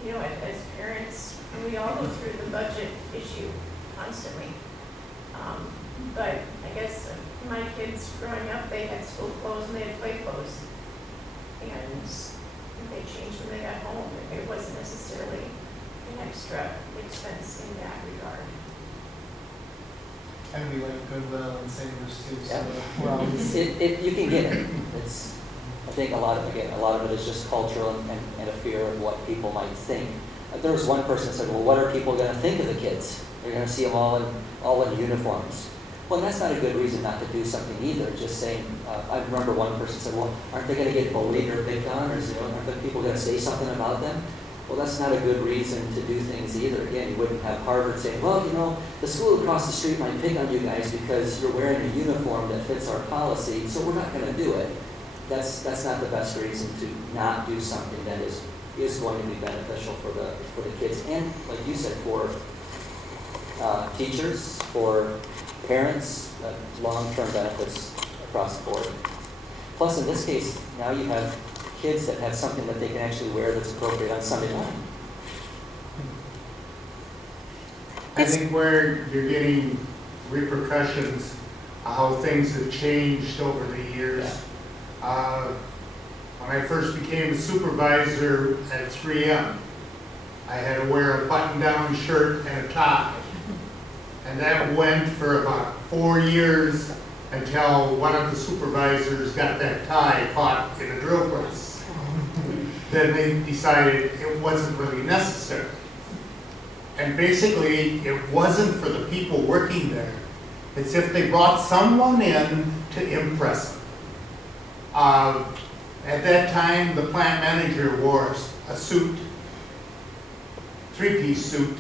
As parents, we all go through the budget issue constantly. But I guess my kids growing up, they had school clothes and they had play clothes. And they changed when they got home. It wasn't necessarily an extra expense in that regard. And we like Goodwill and Savers too, so Yeah. we're always. You can get it. I think a lot of it is just cultural and a fear of what people might think. There was one person that said, well, what are people going to think of the kids? They're going to see them all in uniforms. Well, that's not a good reason not to do something either. Just saying, I remember one person said, well, aren't they going to get bullied or picked on? Or aren't the people going to say something about them? Well, that's not a good reason to do things either. Again, you wouldn't have Harvard saying, well, the school across the street might pick on you guys because you're wearing a uniform that fits our policy, so we're not going to do it. That's not the best reason to not do something that is going to be beneficial for the kids, and like you said, for teachers, for parents, long-term benefits across the board. Plus, in this case, now you have kids that have something that they can actually wear that's appropriate on Sunday morning. I think where you're getting repercussions, how things have changed over the years. When I first became a supervisor at 3M, I had to wear a button-down shirt and a tie. And that went for about 4 years until one of the supervisors got that tie caught in a drill press. Then they decided it wasn't really necessary. And basically, it wasn't for the people working there. It's if they brought someone in to impress them. At that time, the plant manager wore a suit, three-piece suit,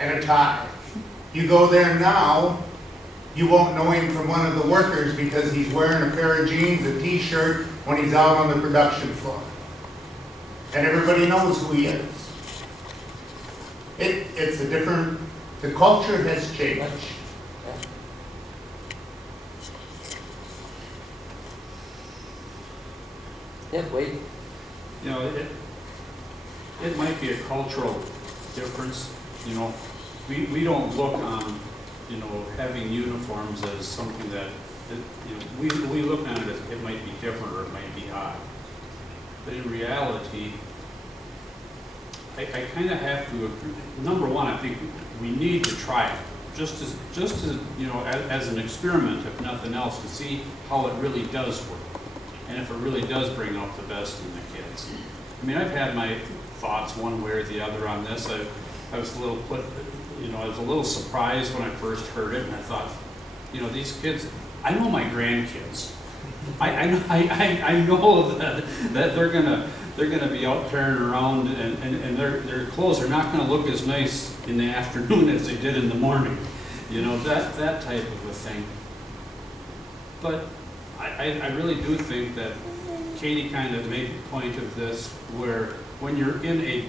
and a tie. You go there now, you won't know him from one of the workers because he's wearing a pair of jeans, a t-shirt when he's out on the production floor. And everybody knows who he is. It's a different, the culture has changed. Yeah, wait. It might be a cultural difference, We don't look on, having uniforms as something that, we look on it as it might be different or it might be odd. But in reality, I kind of have to agree. Number one, I think we need to try it, just as as an experiment, if nothing else, to see how it really does work. And if it really does bring out the best in the kids. I mean, I've had my thoughts one way or the other on this. I was a little surprised when I first heard it, and I thought, these kids, I know my grandkids. I know that they're gonna be out tearing around, and their clothes are not gonna look as nice in the afternoon as they did in the morning. That type of a thing. But I really do think that Katie kind of made the point of this, where when you're in a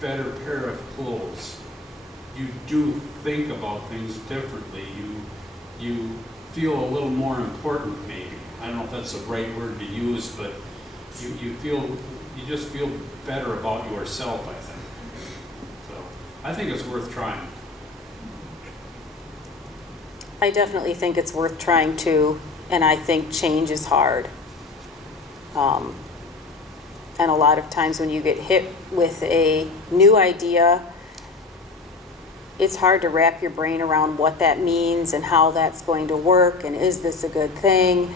better pair of clothes, you do think about things differently. You feel a little more important, maybe. I don't know if that's the right word to use, but you just feel better about yourself, I think. So I think it's worth trying. I definitely think it's worth trying too. And I think change is hard. And a lot of times when you get hit with a new idea, it's hard to wrap your brain around what that means and how that's going to work, and is this a good thing?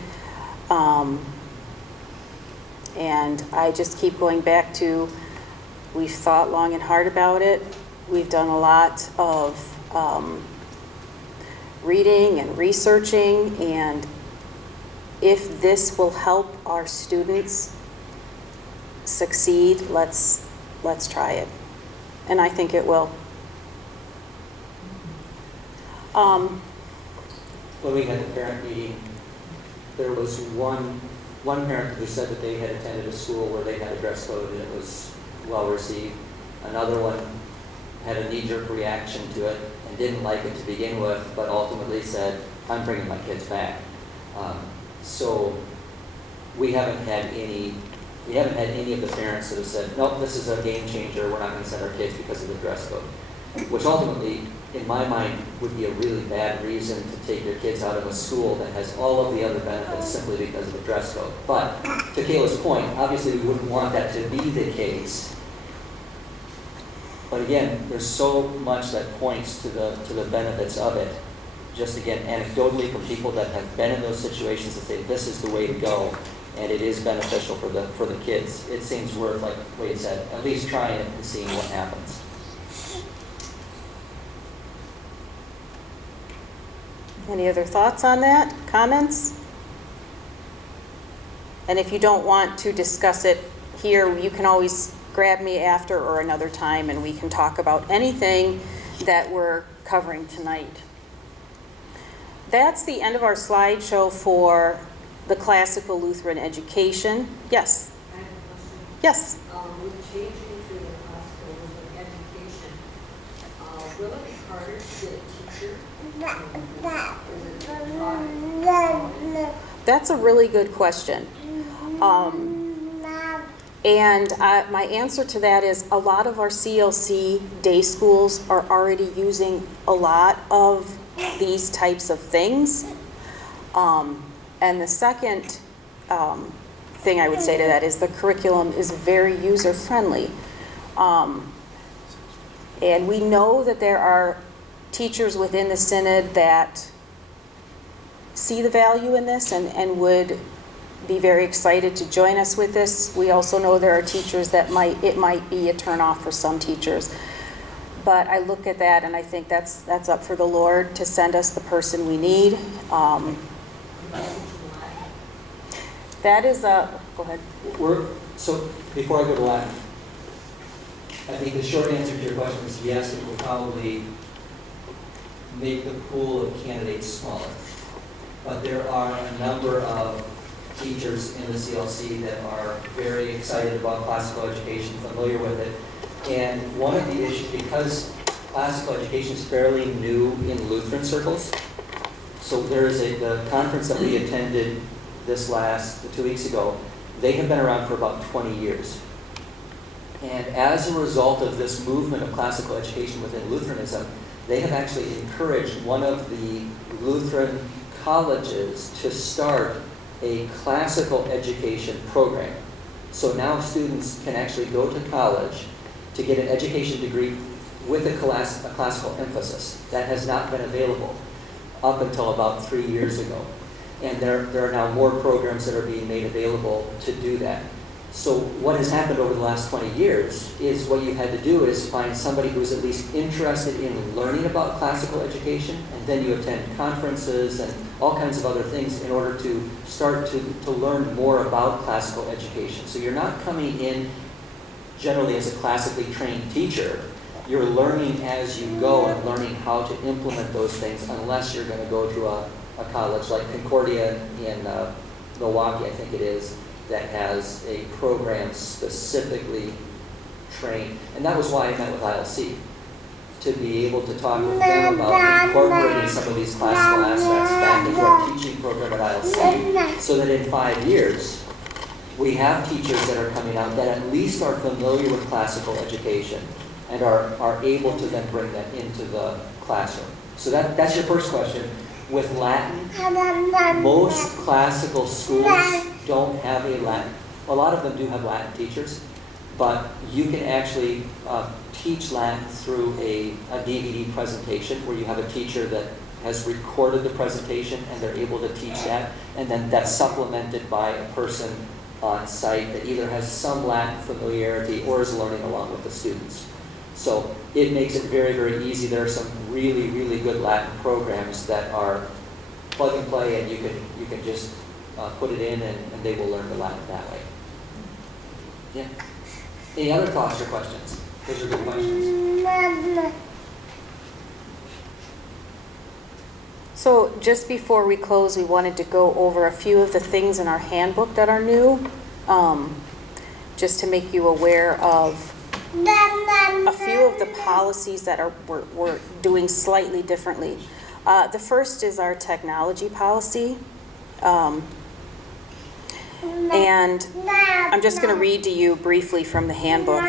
And I just keep going back to, we've thought long and hard about it. We've done a lot of reading and researching, and if this will help our students succeed, let's try it. And I think it will. When we had the parent meeting, there was one parent who said that they had attended a school where they had a dress code and it was well received. Another one had a knee-jerk reaction to it and didn't like it to begin with, but ultimately said, I'm bringing my kids back. So we haven't had any of the parents that have said, nope, this is a game changer, we're not going to send our kids because of the dress code. Which ultimately, in my mind, would be a really bad reason to take your kids out of a school that has all of the other benefits simply because of the dress code. But to Kayla's point, obviously we wouldn't want that to be the case. But again, there's so much that points to the benefits of it. Just again, anecdotally from people that have been in those situations that say this is the way to go, and it is beneficial for the kids. It seems worth, like Wade said, at least trying it and seeing what happens. Any other thoughts on that? Comments? And if you don't want to discuss it here, you can always grab me after or another time, and we can talk about anything that we're covering tonight. That's the end of our slideshow for the classical Lutheran education. Yes? I have a question. Yes? With changing to the classical Lutheran education, will it be harder to get a teacher? That's a really good question. And my answer to that is a lot of our CLC day schools are already using a lot of these types of things. And the second thing I would say to that is the curriculum is very user-friendly. And we know that there are teachers within the Synod that see the value in this and would be very excited to join us with this. We also know there are teachers that it might be a turnoff for some teachers. But I look at that and I think that's up for the Lord to send us the person we need. That is go ahead. So before I go to Latin, I think the short answer to your question is yes, it will probably make the pool of candidates smaller. But there are a number of teachers in the CLC that are very excited about classical education, familiar with it. And one of the issues, because classical education is fairly new in Lutheran circles, so there is the conference that we attended 2 weeks ago, they have been around for about 20 years. And as a result of this movement of classical education within Lutheranism, they have actually encouraged one of the Lutheran colleges to start a classical education program. So now students can actually go to college to get an education degree with a classical emphasis. That has not been available up until about 3 years ago. And there are now more programs that are being made available to do that. So what has happened over the last 20 years is what you had to do is find somebody who's at least interested in learning about classical education, and then you attend conferences and all kinds of other things in order to start to learn more about classical education. So you're not coming in generally as a classically trained teacher. You're learning as you go and learning how to implement those things, unless you're going to go to a college like Concordia in Milwaukee, I think it is, that has a program specifically trained. And that was why I met with ILC, to be able to talk with them about incorporating some of these classical aspects back into our teaching program at ILC, so that in 5 years, we have teachers that are coming out that at least are familiar with classical education and are able to then bring that into the classroom. So that's your first question. With Latin, most classical schools don't have a Latin. A lot of them do have Latin teachers, but you can actually teach Latin through a DVD presentation where you have a teacher that has recorded the presentation and they're able to teach that, and then that's supplemented by a person on site that either has some Latin familiarity or is learning along with the students. So it makes it very, very easy. There are some really, really good Latin programs that are plug and play, and you can just put it in and they will learn the Latin that way. Yeah. Any other thoughts or questions? Those are good questions. So just before we close, we wanted to go over a few of the things in our handbook that are new, just to make you aware of a few of the policies that we're doing slightly differently. The first is our technology policy. And I'm just going to read to you briefly from the handbook.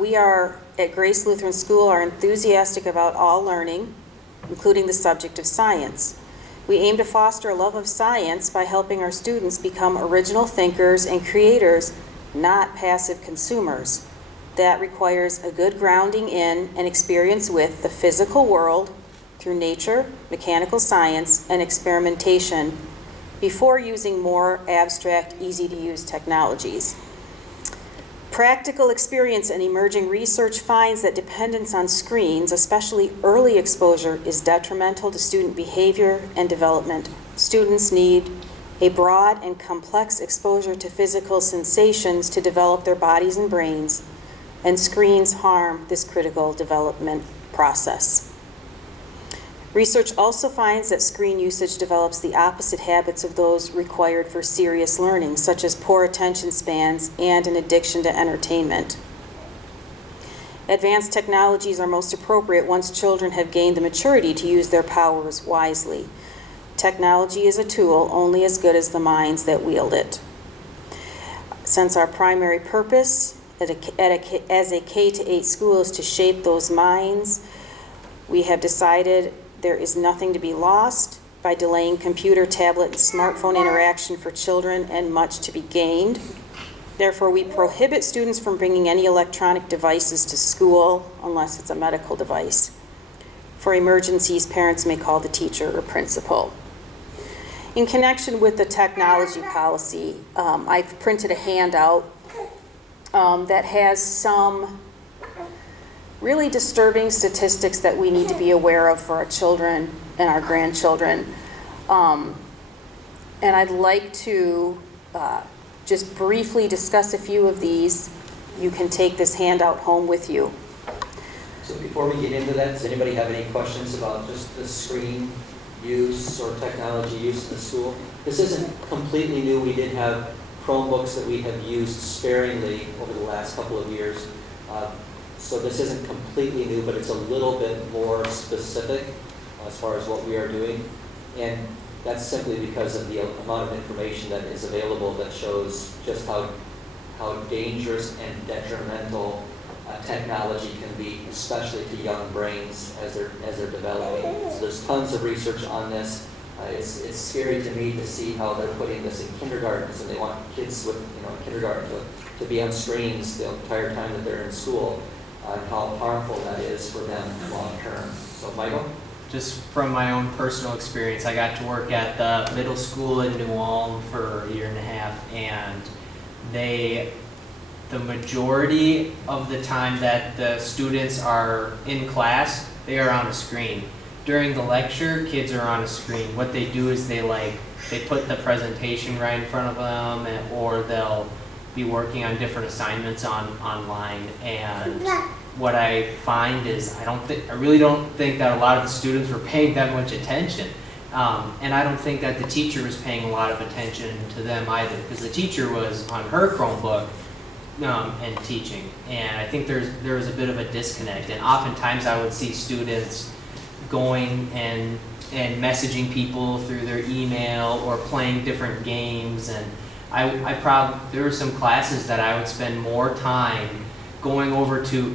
We are, at Grace Lutheran School, are enthusiastic about all learning, including the subject of science. We aim to foster a love of science by helping our students become original thinkers and creators, not passive consumers. That requires a good grounding in and experience with the physical world through nature, mechanical science, and experimentation before using more abstract, easy-to-use technologies. Practical experience and emerging research finds that dependence on screens, especially early exposure, is detrimental to student behavior and development. Students need a broad and complex exposure to physical sensations to develop their bodies and brains, and screens harm this critical development process. Research also finds that screen usage develops the opposite habits of those required for serious learning, such as poor attention spans and an addiction to entertainment. Advanced technologies are most appropriate once children have gained the maturity to use their powers wisely. Technology is a tool only as good as the minds that wield it. Since our primary purpose as a K-8 school is to shape those minds, we have decided there is nothing to be lost by delaying computer, tablet, and smartphone interaction for children, and much to be gained. Therefore, we prohibit students from bringing any electronic devices to school unless it's a medical device. For emergencies, parents may call the teacher or principal. In connection with the technology policy, I've printed a handout that has some really disturbing statistics that we need to be aware of for our children and our grandchildren. And I'd like to just briefly discuss a few of these. You can take this handout home with you. So before we get into that, does anybody have any questions about just the screen use or technology use in the school? This isn't completely new. We did have Chromebooks that we have used sparingly over the last couple of years. So this isn't completely new, but it's a little bit more specific as far as what we are doing. And that's simply because of the amount of information that is available that shows just how dangerous and detrimental technology can be, especially to young brains as they're developing. So there's tons of research on this. It's scary to me to see how they're putting this in kindergartens, and they want kids with kindergarten to be on screens the entire time that they're in school. And how harmful that is for them long term. So, Michael? Just from my own personal experience, I got to work at the middle school in New Ulm for a year and a half, and the majority of the time that the students are in class, they are on a screen. During the lecture, kids are on a screen. What they do is they put the presentation right in front of them, or they'll be working on different assignments online, and what I find is I really don't think that a lot of the students were paying that much attention, and I don't think that the teacher was paying a lot of attention to them either, because the teacher was on her Chromebook and teaching, and I think there was a bit of a disconnect, and oftentimes I would see students going and messaging people through their email or playing different games, and there were some classes that I would spend more time going over to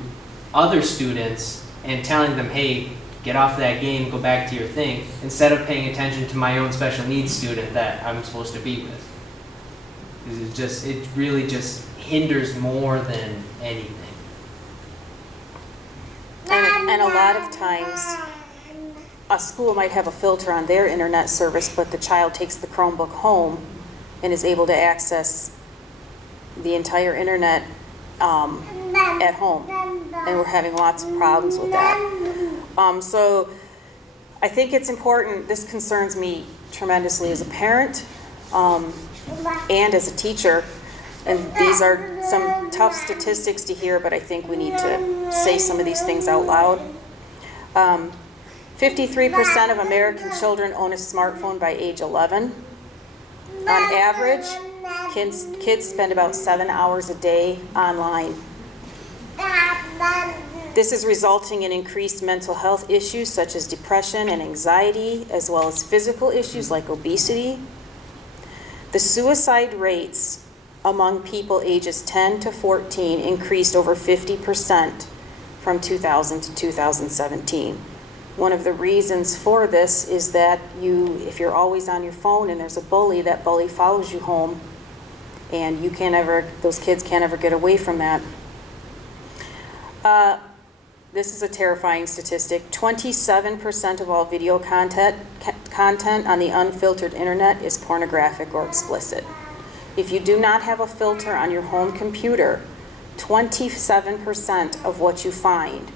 other students and telling them, hey, get off that game, go back to your thing, instead of paying attention to my own special needs student that I'm supposed to be with. It really just hinders more than anything. And a lot of times, a school might have a filter on their internet service, but the child takes the Chromebook home and is able to access the entire internet at home. And we're having lots of problems with that. So I think it's important, this concerns me tremendously as a parent and as a teacher. And these are some tough statistics to hear, but I think we need to say some of these things out loud. 53% of American children own a smartphone by age 11. On average, kids spend about 7 hours a day online. This is resulting in increased mental health issues such as depression and anxiety, as well as physical issues like obesity. The suicide rates among people ages 10 to 14 increased over 50% from 2000 to 2017. One of the reasons for this is that if you're always on your phone and there's a bully, that bully follows you home, and those kids can't ever get away from that. This is a terrifying statistic. 27% of all video content on the unfiltered internet is pornographic or explicit. If you do not have a filter on your home computer, 27% of what you find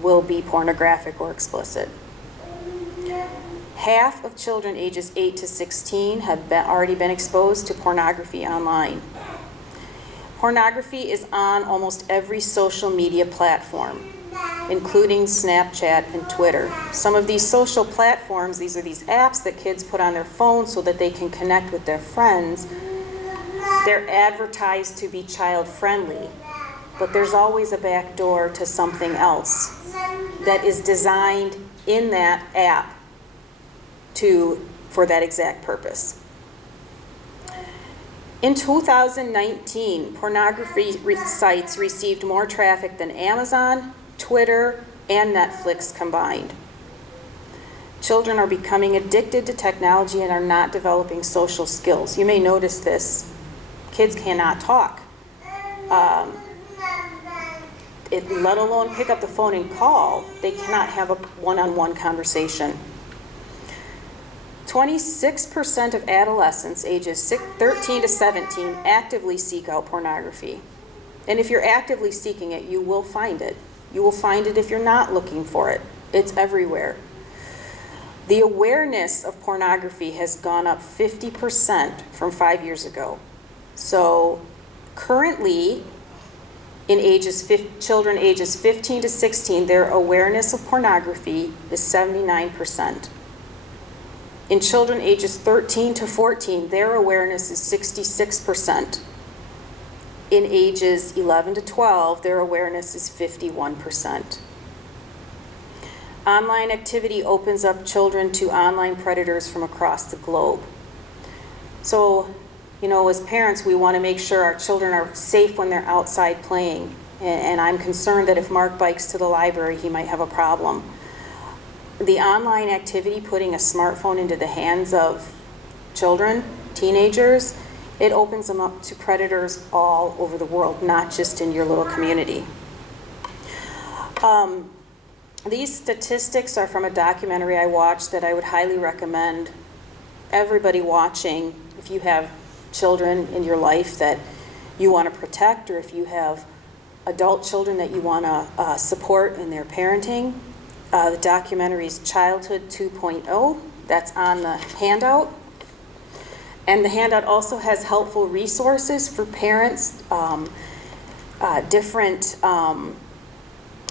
will be pornographic or explicit. Half of children ages 8 to 16 have already been exposed to pornography online. Pornography is on almost every social media platform, including Snapchat and Twitter. Some of these social platforms, these are these apps that kids put on their phones so that they can connect with their friends. They're advertised to be child-friendly, but there's always a back door to something else that is designed in that app for that exact purpose. In 2019, pornography sites received more traffic than Amazon, Twitter, and Netflix combined. Children are becoming addicted to technology and are not developing social skills. You may notice this. Kids cannot talk, let alone pick up the phone and call. They cannot have a one-on-one conversation. 26% of adolescents ages 13 to 17 actively seek out pornography. And if you're actively seeking it, you will find it. You will find it if you're not looking for it. It's everywhere. The awareness of pornography has gone up 50% from 5 years ago. So currently, in children ages 15 to 16, their awareness of pornography is 79%. In children ages 13 to 14, their awareness is 66%. In ages 11 to 12, their awareness is 51%. Online activity opens up children to online predators from across the globe. So, as parents, we want to make sure our children are safe when they're outside playing. And I'm concerned that if Mark bikes to the library, he might have a problem. The online activity, putting a smartphone into the hands of children, teenagers, it opens them up to predators all over the world, not just in your little community. These statistics are from a documentary I watched that I would highly recommend everybody watching if you have children in your life that you want to protect, or if you have adult children that you want to support in their parenting. The documentary is Childhood 2.0. That's on the handout. And the handout also has helpful resources for parents, different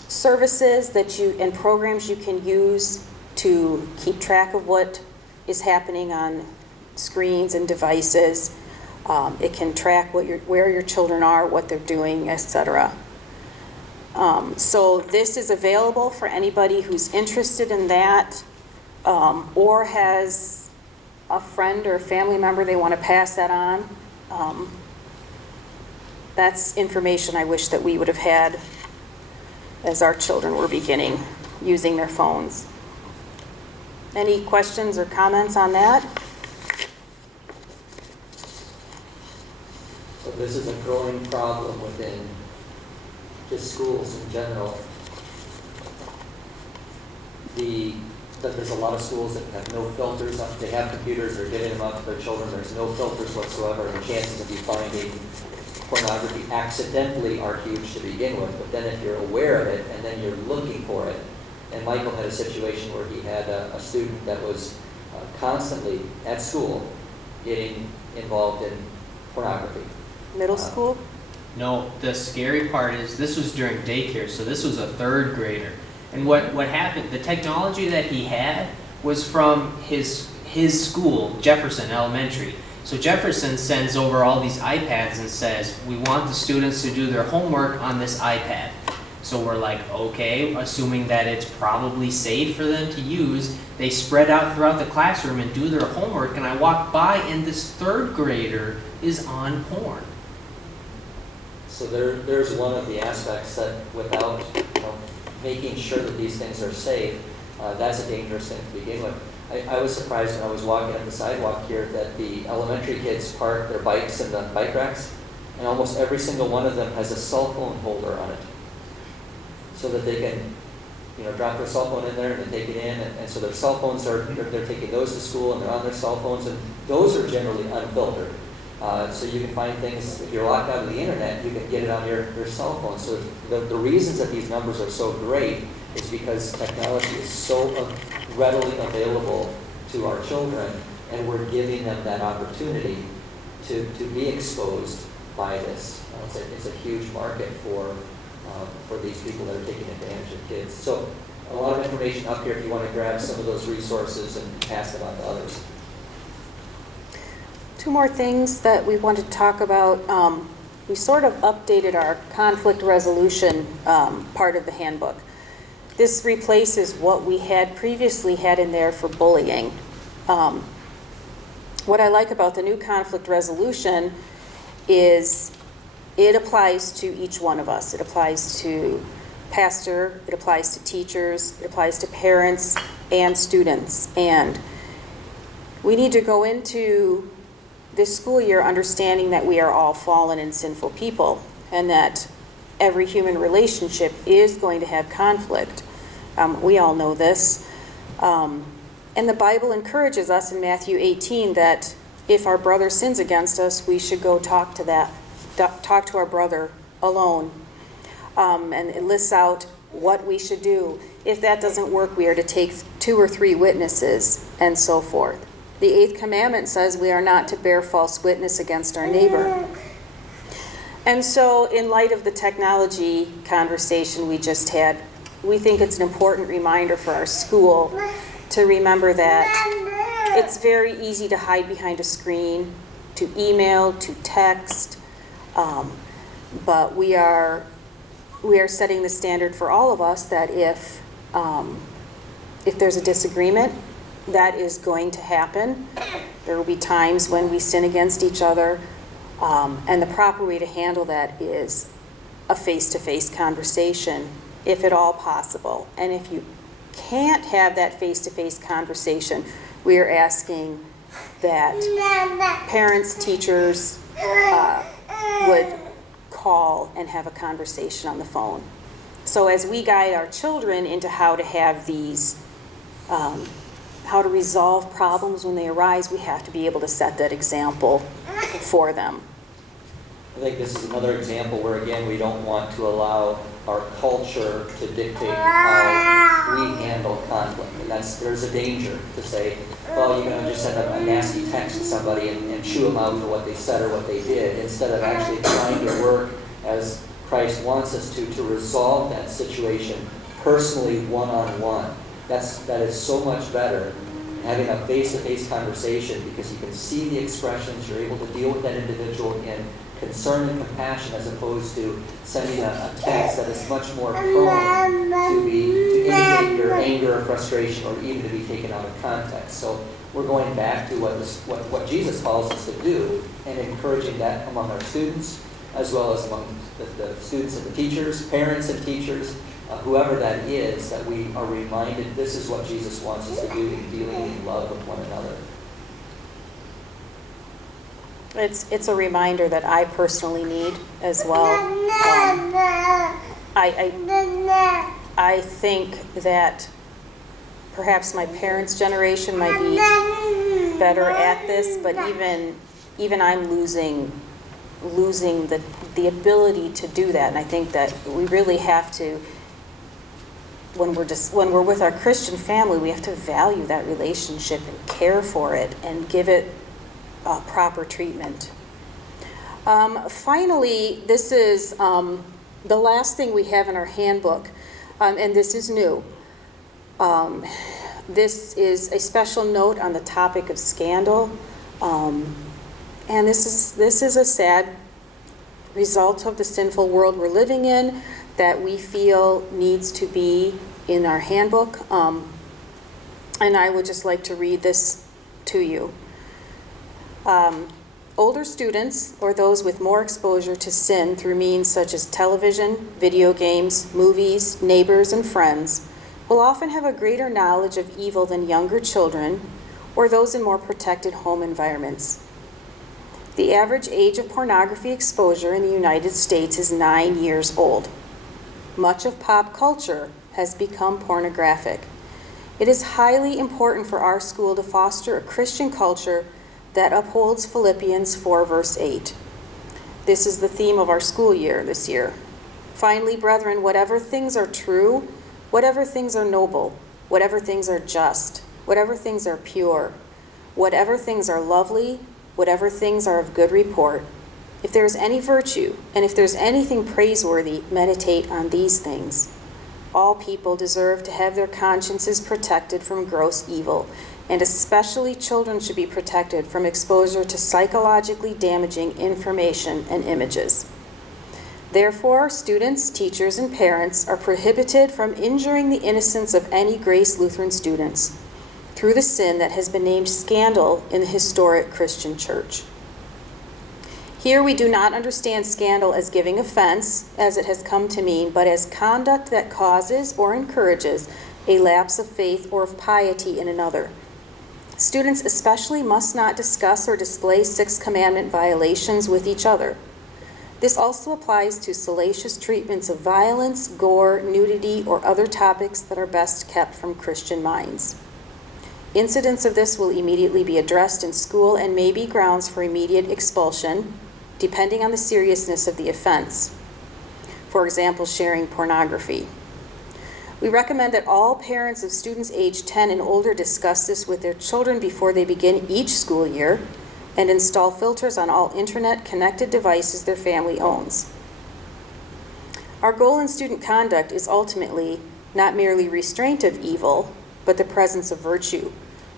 services and programs you can use to keep track of what is happening on screens and devices. It can track where your children are, what they're doing, etc. So this is available for anybody who's interested in that, or has a friend or a family member they want to pass that on. That's information I wish that we would have had as our children were beginning using their phones. Any questions or comments on that? this is a growing problem within just schools in general. That there's a lot of schools that have no filters up. They have computers, they're giving them out to their children. There's no filters whatsoever. The chances of you finding pornography accidentally are huge to begin with. But then if you're aware of it and then you're looking for it, and Michael had a situation where he had a student that was constantly at school getting involved in pornography. Middle school? No, the scary part is this was during daycare, so this was a third grader. And what happened, the technology that he had was from his school, Jefferson Elementary. So Jefferson sends over all these iPads and says, we want the students to do their homework on this iPad. So we're like, okay, assuming that it's probably safe for them to use, they spread out throughout the classroom and do their homework, and I walk by and this third grader is on porn. So there's one of the aspects that without making sure that these things are safe, that's a dangerous thing to begin with. I was surprised when I was walking up the sidewalk here that the elementary kids park their bikes in the bike racks, and almost every single one of them has a cell phone holder on it, so that they can, drop their cell phone in there and then take it in, and so their cell phones they're taking those to school and they're on their cell phones, and those are generally unfiltered. So you can find things, if you're locked out of the internet, you can get it on your cell phone. So the reasons that these numbers are so great is because technology is so readily available to our children, and we're giving them that opportunity to be exposed by this. It's a huge market for these people that are taking advantage of kids. So a lot of information up here if you want to grab some of those resources and pass them on to others. Two more things that we wanted to talk about. We sort of updated our conflict resolution part of the handbook. This replaces what we had previously had in there for bullying. What I like about the new conflict resolution is it applies to each one of us. It applies to pastor, it applies to teachers, it applies to parents and students. And we need to go into this school year understanding that we are all fallen and sinful people, and that every human relationship is going to have conflict. We all know this. And the Bible encourages us in Matthew 18 that if our brother sins against us, we should go talk to our brother alone. And it lists out what we should do. If that doesn't work, we are to take 2 or 3 witnesses, and so forth. The 8th commandment says we are not to bear false witness against our neighbor. And so in light of the technology conversation we just had, we think it's an important reminder for our school to remember that it's very easy to hide behind a screen, to email, to text, but we are setting the standard for all of us that if there's a disagreement, that is going to happen. There will be times when we sin against each other, and the proper way to handle that is a face-to-face conversation, if at all possible. And if you can't have that face-to-face conversation, we are asking that parents, teachers would call and have a conversation on the phone. So as we guide our children into how to have these how to resolve problems when they arise, we have to be able to set that example for them. I think this is another example where, again, we don't want to allow our culture to dictate how we handle conflict. And there's a danger to say, well, you're going to just send a nasty text to somebody and chew them out for what they said or what they did, instead of actually trying to work as Christ wants us to resolve that situation personally, one-on-one. That is so much better, having a face-to-face conversation, because you can see the expressions, you're able to deal with that individual in concern and compassion, as opposed to sending a text that is much more prone to indicate your anger or frustration, or even to be taken out of context. So we're going back to what Jesus calls us to do, and encouraging that among our students, as well as among the students and the teachers, parents and teachers, whoever that is, that we are reminded this is what Jesus wants us to do in dealing in love with one another. It's a reminder that I personally need as well. I think that perhaps my parents' generation might be better at this, but even I'm losing the ability to do that. And I think that we really have to, when we're with our Christian family, we have to value that relationship and care for it and give it proper treatment. Finally, this is the last thing we have in our handbook, and this is new. This is a special note on the topic of scandal, and this is a sad result of the sinful world we're living in that we feel needs to be in our handbook. And I would just like to read this to you. Older students, or those with more exposure to sin through means such as television, video games, movies, neighbors, and friends, will often have a greater knowledge of evil than younger children or those in more protected home environments. The average age of pornography exposure in the United States is 9 years old. Much of pop culture has become pornographic. It is highly important for our school to foster a Christian culture that upholds Philippians 4, verse 8. This is the theme of our school year this year. Finally, brethren, whatever things are true, whatever things are noble, whatever things are just, whatever things are pure, whatever things are lovely, whatever things are of good report, if there is any virtue, and if there's anything praiseworthy, meditate on these things. All people deserve to have their consciences protected from gross evil, and especially children should be protected from exposure to psychologically damaging information and images. Therefore, students, teachers, and parents are prohibited from injuring the innocence of any Grace Lutheran students through the sin that has been named scandal in the historic Christian church. Here we do not understand scandal as giving offense, as it has come to mean, but as conduct that causes or encourages a lapse of faith or of piety in another. Students especially must not discuss or display Sixth Commandment violations with each other. This also applies to salacious treatments of violence, gore, nudity, or other topics that are best kept from Christian minds. Incidents of this will immediately be addressed in school and may be grounds for immediate expulsion, depending on the seriousness of the offense. For example, sharing pornography. We recommend that all parents of students aged 10 and older discuss this with their children before they begin each school year and install filters on all internet-connected devices their family owns. Our goal in student conduct is ultimately not merely restraint of evil, but the presence of virtue,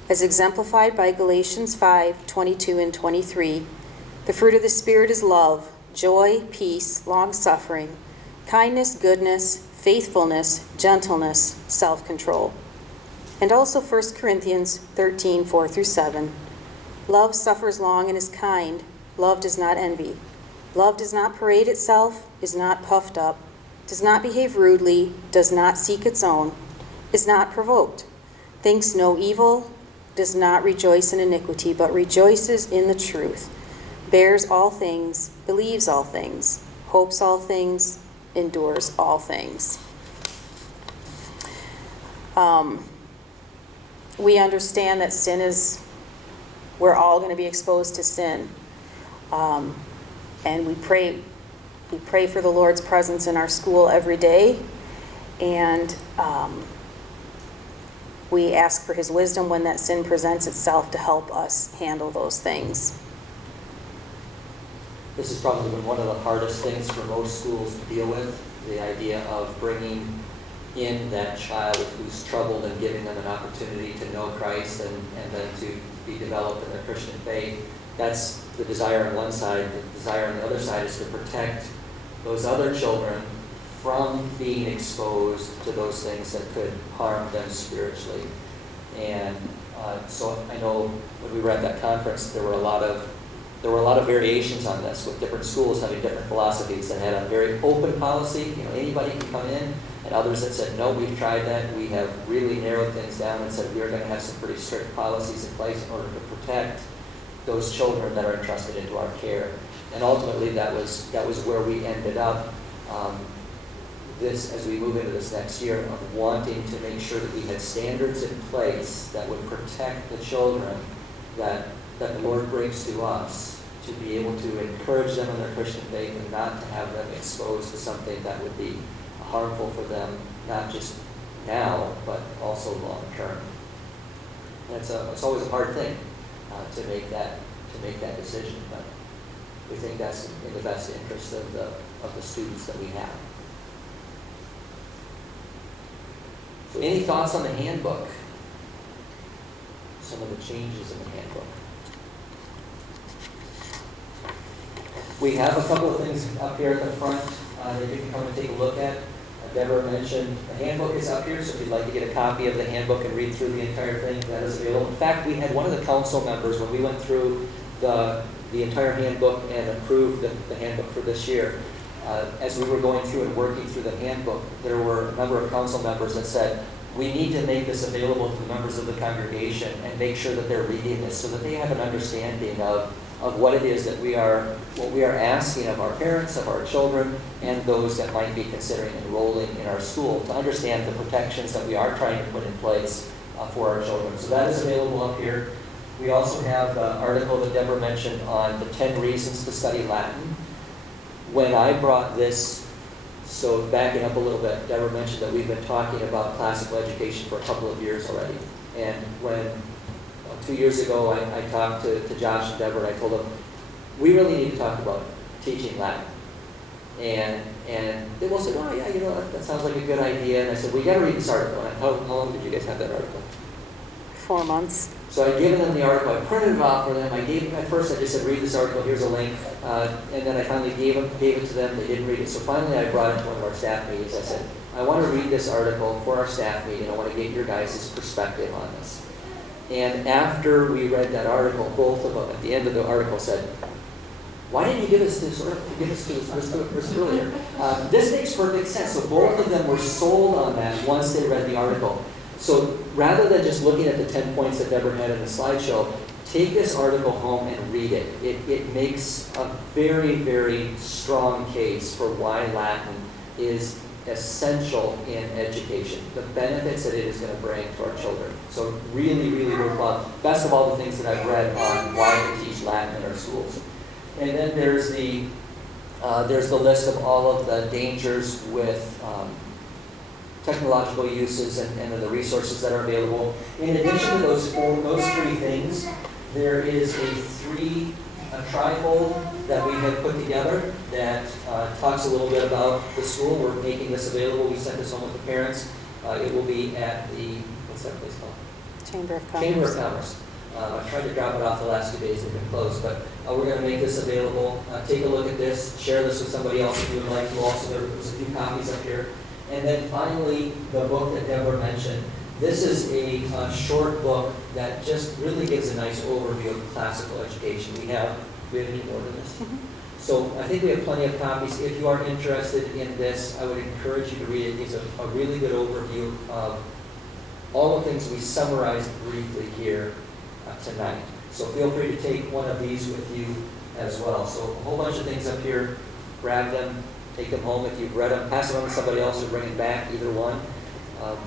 as exemplified by Galatians 5:22 and 23. The fruit of the Spirit is love, joy, peace, long-suffering, kindness, goodness, faithfulness, gentleness, self-control. And also 1 Corinthians 13:4-7. Love suffers long and is kind. Love does not envy. Love does not parade itself, is not puffed up, does not behave rudely, does not seek its own, is not provoked, thinks no evil, does not rejoice in iniquity, but rejoices in the truth, bears all things, believes all things, hopes all things, endures all things. We understand that sin is, we're all going to be exposed to sin. And we pray for the Lord's presence in our school every day. And we ask for his wisdom when that sin presents itself to help us handle those things. This has probably been one of the hardest things for most schools to deal with, the idea of bringing in that child who's troubled and giving them an opportunity to know Christ and then to be developed in their Christian faith. That's the desire on one side. The desire on the other side is to protect those other children from being exposed to those things that could harm them spiritually. And so I know when we were at that conference, there were a lot of variations on this, with different schools having different philosophies that had a very open policy, anybody can come in, and others that said, no, we've tried that, we have really narrowed things down and said we're going to have some pretty strict policies in place in order to protect those children that are entrusted into our care. And ultimately, that was where we ended up as we move into this next year, of wanting to make sure that we had standards in place that would protect the children that the Lord brings to us, to be able to encourage them in their Christian faith and not to have them exposed to something that would be harmful for them, not just now, but also long term. And it's always a hard thing to make that decision, but we think that's in the best interest of the students that we have. So any thoughts on the handbook? Some of the changes in the handbook. We have a couple of things up here at the front that you can come and take a look at. Deborah mentioned the handbook is up here, so if you'd like to get a copy of the handbook and read through the entire thing, that is available. In fact, we had one of the council members, when we went through the entire handbook and approved the handbook for this year, as we were going through and working through the handbook, there were a number of council members that said, we need to make this available to the members of the congregation and make sure that they're reading this so that they have an understanding of what it is that we are asking of our parents, of our children, and those that might be considering enrolling in our school, to understand the protections that we are trying to put in place for our children. So that is available up here. We also have the article that Deborah mentioned on the 10 reasons to study Latin. When I brought this, so backing up a little bit, Deborah mentioned that we've been talking about classical education for a couple of years already. And when 2 years ago I talked to Josh and Deborah, and I told them, we really need to talk about teaching Latin. And they both said, oh yeah, that sounds like a good idea. And I said, we got to read this article. And how long did you guys have that article? 4 months. So I'd given them the article, I printed it off for them, at first I just said, read this article, here's a link, and then I finally gave it to them, they didn't read it. So finally I brought it to one of our staff meetings, I said, I want to read this article for our staff meeting, I want to get your guys' perspective on this. And after we read that article, both of them at the end of the article said, why didn't you give us this earlier? This makes perfect sense. So both of them were sold on that once they read the article. So rather than just looking at the 10 points that Deborah had in the slideshow, take this article home and read it. It makes a very, very strong case for why Latin is essential in education, the benefits that it is going to bring to our children. So really, really worthwhile. Best of all the things that I've read on why to teach Latin in our schools. And then there's the list of all of the dangers with technological uses and then the resources that are available. In addition to those three things, there is a trifold that we have put together that talks a little bit about the school. We're making this available. We sent this home with the parents. It will be at the, what's that place called? Chamber of Commerce. Chamber of Commerce. I tried to drop it off the last 2 days, they've been closed, but we're going to make this available. Take a look at this, share this with somebody else if you would like to. Also, there's a few copies up here. And then finally, the book that Deborah mentioned. This is a short book that just really gives a nice overview of classical education. We have any more than this? Mm-hmm. So I think we have plenty of copies. If you are interested in this, I would encourage you to read it. It gives a really good overview of all the things we summarized briefly here tonight. So feel free to take one of these with you as well. So a whole bunch of things up here. Grab them, take them home if you've read them. Pass it on to somebody else or bring it back, either one.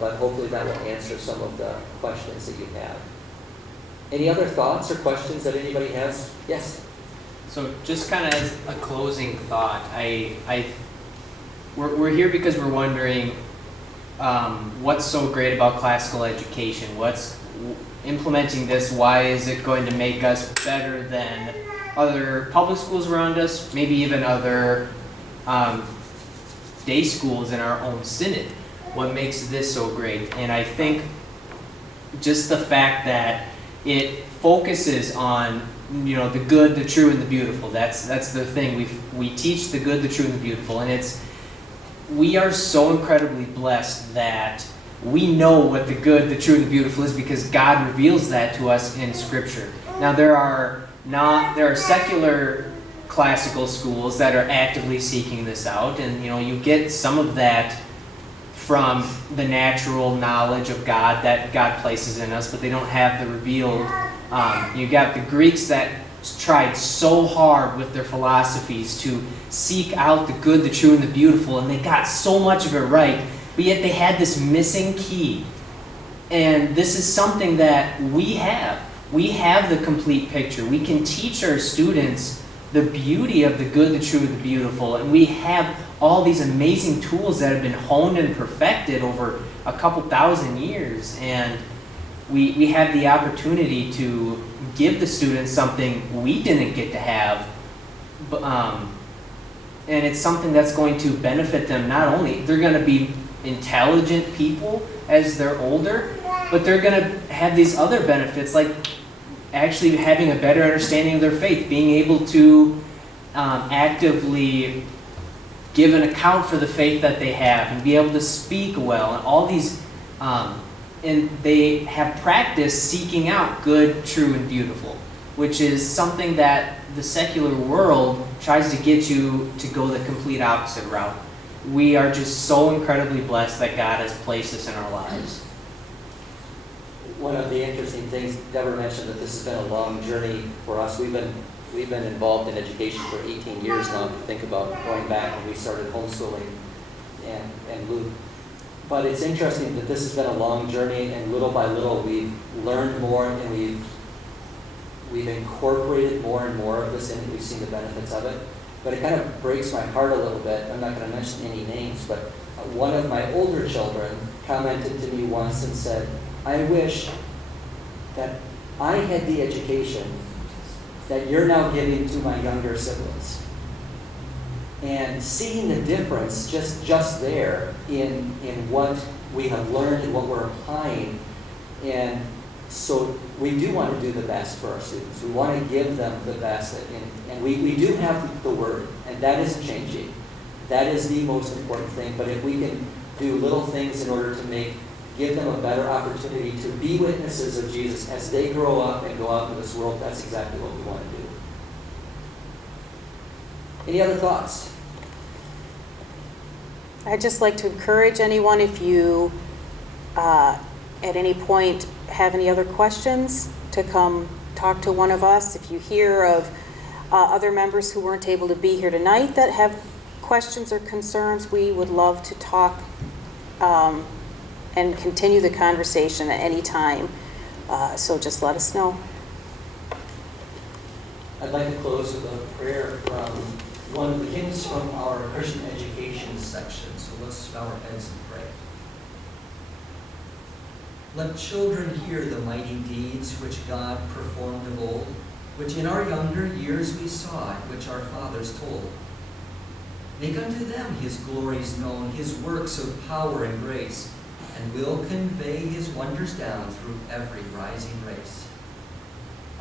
But hopefully that will answer some of the questions that you have. Any other thoughts or questions that anybody has? Yes? So just kind of as a closing thought, we're here because we're wondering what's so great about classical education? What's implementing this? Why is it going to make us better than other public schools around us? Maybe even other day schools in our own synod. What makes this so great? And I think just the fact that it focuses on the good, the true, and the beautiful. That's the thing. We teach the good, the true, and the beautiful, and we are so incredibly blessed that we know what the good, the true, and the beautiful is because God reveals that to us in Scripture. Now there are secular classical schools that are actively seeking this out, and you get some of that from the natural knowledge of God that God places in us, but they don't have the revealed You got the Greeks that tried so hard with their philosophies to seek out the good, the true, and the beautiful, and they got so much of it right, but yet they had this missing key. And this is something that we have. We have the complete picture. We can teach our students the beauty of the good, the true, and the beautiful, and we have all these amazing tools that have been honed and perfected over a couple thousand years, and we have the opportunity to give the students something we didn't get to have, and it's something that's going to benefit them. Not only they're going to be intelligent people as they're older, but they're going to have these other benefits, like actually having a better understanding of their faith, being able to actively give an account for the faith that they have, and be able to speak well, and all these, and they have practiced seeking out good, true, and beautiful, which is something that the secular world tries to get you to go the complete opposite route. We are just so incredibly blessed that God has placed us in our lives. One of the interesting things, Deborah mentioned that this has been a long journey for us. We've been involved in education for 18 years now, if you think about going back when we started homeschooling and Luke. But it's interesting that this has been a long journey, and little by little we've learned more, and we've incorporated more and more of this in. We've seen the benefits of it. But it kind of breaks my heart a little bit. I'm not going to mention any names, but one of my older children commented to me once and said, "I wish that I had the education that you're now giving to my younger siblings." And seeing the difference just there in what we have learned and what we're applying. And so we do want to do the best for our students. We want to give them the best. And we do have the Word, and that isn't changing. That is the most important thing. But if we can do little things in order to give them a better opportunity to be witnesses of Jesus as they grow up and go out into this world, that's exactly what we want to do. Any other thoughts? I'd just like to encourage anyone, if you at any point have any other questions, to come talk to one of us. If you hear of other members who weren't able to be here tonight that have questions or concerns, we would love to talk and continue the conversation at any time. So just let us know. I'd like to close with a prayer from one of the hymns from our Christian education section. So let's bow our heads and pray. Let children hear the mighty deeds which God performed of old, which in our younger years we saw, which our fathers told. Make unto them his glories known, his works of power and grace, and will convey his wonders down through every rising race.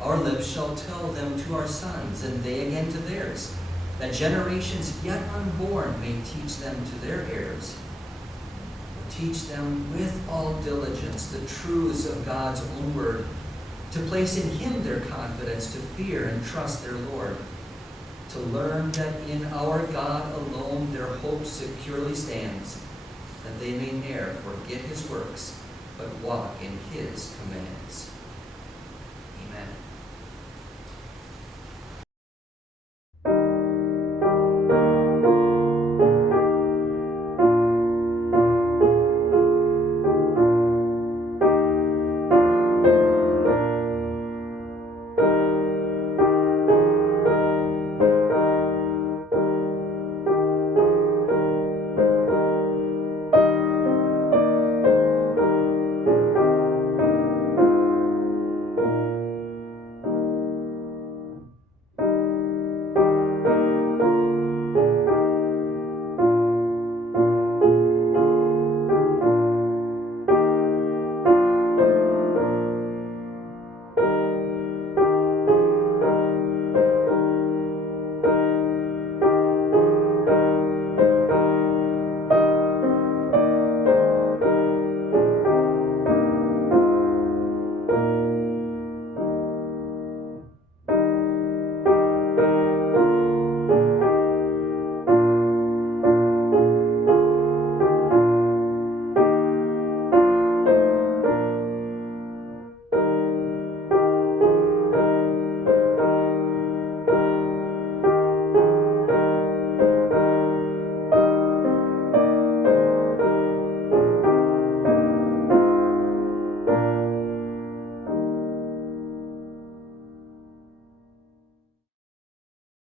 Our lips shall tell them to our sons, and they again to theirs, that generations yet unborn may teach them to their heirs. Teach them with all diligence the truths of God's own word, to place in him their confidence, to fear and trust their Lord, to learn that in our God alone their hope securely stands, that they may ne'er forget his works, but walk in his commands. Amen.